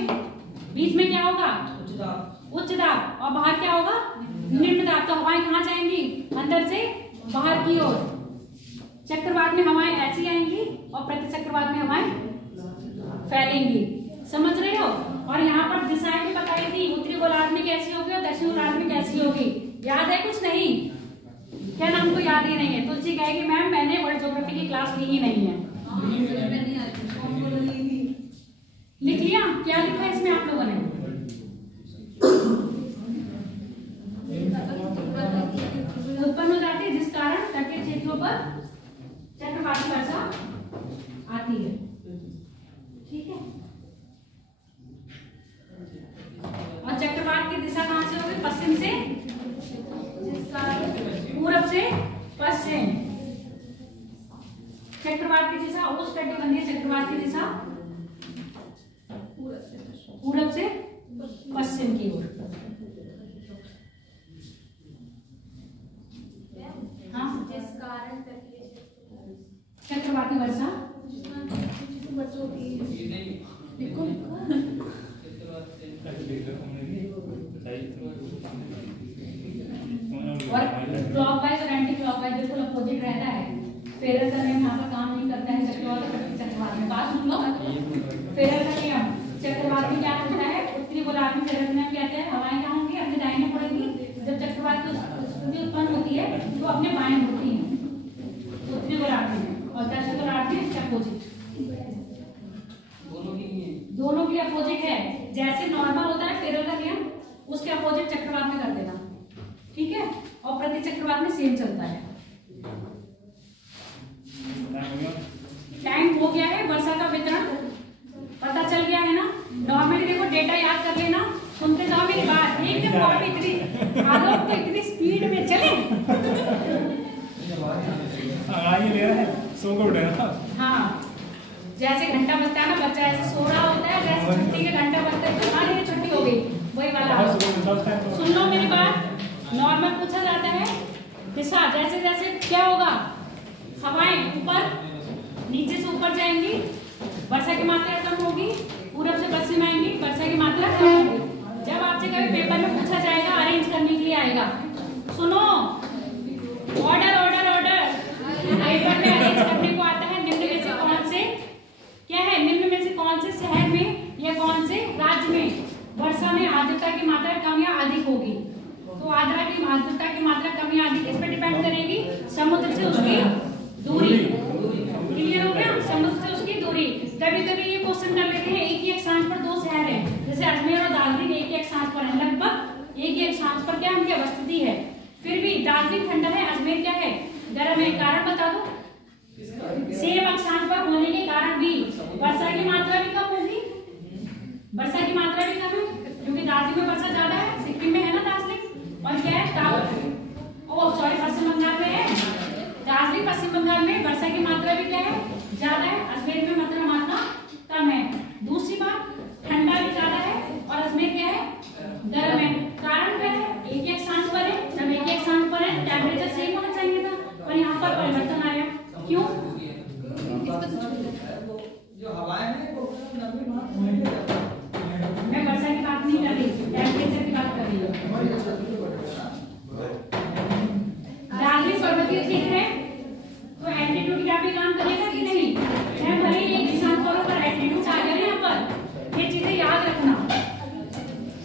बीच में क्या होगा? उच्च दाब। और बाहर क्या होगा? निम्न दाब। तो हवाएं कहाँ जाएंगी? अंदर से बाहर की ओर। चक्रवात में हवाएं ऐसी आएंगी और प्रति चक्रवात में हवाएं फैलेंगी। समझ रहे हो? और यहाँ पर दिशाएं भी बताई थी, उत्तरी गोलार्ध में कैसी होगी और दक्षिण गोलार्ध में कैसी होगी। याद है कुछ नहीं? क्या नाम को याद ही नहीं है? तुलसी कहेगी मैम मैंने वर्ल्ड ज्योग्राफी की क्लास ली ही नहीं है। लिख लिया? क्या लिखा है इसमें आप लोगों ने? उत्पन्न हो जाती है जिस कारण तटीय क्षेत्रों पर चक्रवाती वर्षा आती है। ठीक है। और चक्रवात की दिशा कहां से होगी? पश्चिम से पूरब से पश्चिम। चक्रवात की दिशा उष्णकटिबंधीय चक्रवात की दिशा पूरब से पश्चिम की ओर। हाँ, चक्रवाती वर्षा लिखो और क्लॉकवाइज और एंटी क्लॉकवाइज बिल्कुल अपोजिट रहता है। फेरर का नियम यहाँ पर काम नहीं करता है चक्रवात में। बात सुन लो, फेरर का नियम चक्रवात में क्या होता है? उत्तरी गोलार्ध में फेरर का नियम कहते हैं हवाएं क्या होंगी? अपने दाहिने मुड़ेंगी। जब चक्रवात की स्थिति उत्पन्न होती है तो अपने बाएं मुड़ती है उत्तरी गोलार्ध में, और दक्षिण गोलार्ध में इसके अपोजिट। दोनों के अपोजिट है। जैसे नॉर्मल होता है फेरर का नियम, उसके अपोजिट चक्रवात में कर देना। ठीक है। और प्रति चक्रवात में सेम चलता है। टाइम हो गया है। वर्षा का वितरण पता चल गया है ना? नॉर्मली देखो डेटा याद कर लेना, सुनते जाओ मेरी बात। एकदम बहुत इतनी आलोक तो इतनी स्पीड में चले। ये ले रहा है, सो को उठेगा। हाँ, जैसे घंटा बजता है ना बच्चा ऐसे सो रहा होता है, वैसे छुट्टी के घंटा बजता है, अरे छुट्टी हो गई, वही वाला। सुन लो मेरी बात, नॉर्मल पूछा जाता है दिशा, जैसे जैसे क्या होगा, हवाएं ऊपर नीचे से ऊपर जाएंगी, वर्षा की मात्रा कम होगी, पूरब से पश्चिम आएंगी, वर्षा की मात्रा कम होगी। जब आपसे कभी पेपर में पूछा जाएगा, अरेंज करने के लिए आएगा, सुनो, ऑर्डर ऑर्डर ऑर्डर, पेपर में अरेंज करने को आता है, निम्न में से कौन से क्या है, निम्न में से कौन से शहर में या कौन से राज्य में वर्षा में आर्द्रता की मात्रा कम या अधिक होगी। तो आर्द्रता की मात्रा कम या अधिक किस पे डिपेंड करेगी, समुद्र से उसकी दूरी। क्लियर हो गया, समुद्र से उसकी दूरी। कभी कभी ये क्वेश्चन कर लेते हैं, एक ही स्थान पर दो शहर हैं, जैसे अजमेर और दार्जिलिंग एक ही स्थान पर है, लगभग एक ही स्थान पर क्या उनकी अवस्थिति है, फिर भी दार्जिलिंग ठंडा है, अजमेर क्या है, गर्म है। कारण बता दो, सेम अक्षांश पर होने के कारण भी वर्षा की मात्रा भी कम होगी, वर्षा की मात्रा भी कम है, क्योंकि दार्जिलिंग में वर्षा ज्यादा है, सिक्किम में है ना दार्जिलिंग, और क्या है पश्चिम बंगाल में है दार्जिलिंग, पश्चिम बंगाल में वर्षा की मात्रा भी क्या है, ज्यादा है, अजमेर में मात्रा कम है। दूसरी बात, ठंडा भी ज्यादा है और अजमेर क्या है, गर्म है। कारण क्या है, एक एक स्थान पर है, जब एक एक स्थान पर है टेम्परेचर सेम होना चाहिए था, पर यहाँ पर परिवर्तन आया, क्यों? जो हवाएं हैं वो नमी मात्रा में जाता है। मैं वर्षा की बात नहीं कर रही, टेम्परेचर की बात कर रही हूँ। दार्जिलिंग पर्वतीय क्षेत्र है, तो एल्टीट्यूड क्या भी काम करेगा कि नहीं, चाहे भले ही एक निशान फॉलो पर एल्टीट्यूड आ गया यहाँ पर, ये चीजें याद रखना,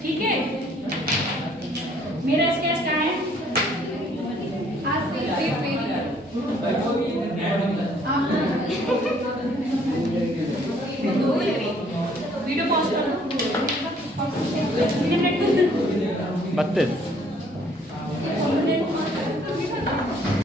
ठीक है। मेरा स्केच क्या है, वीडियो पॉज कर दो, 32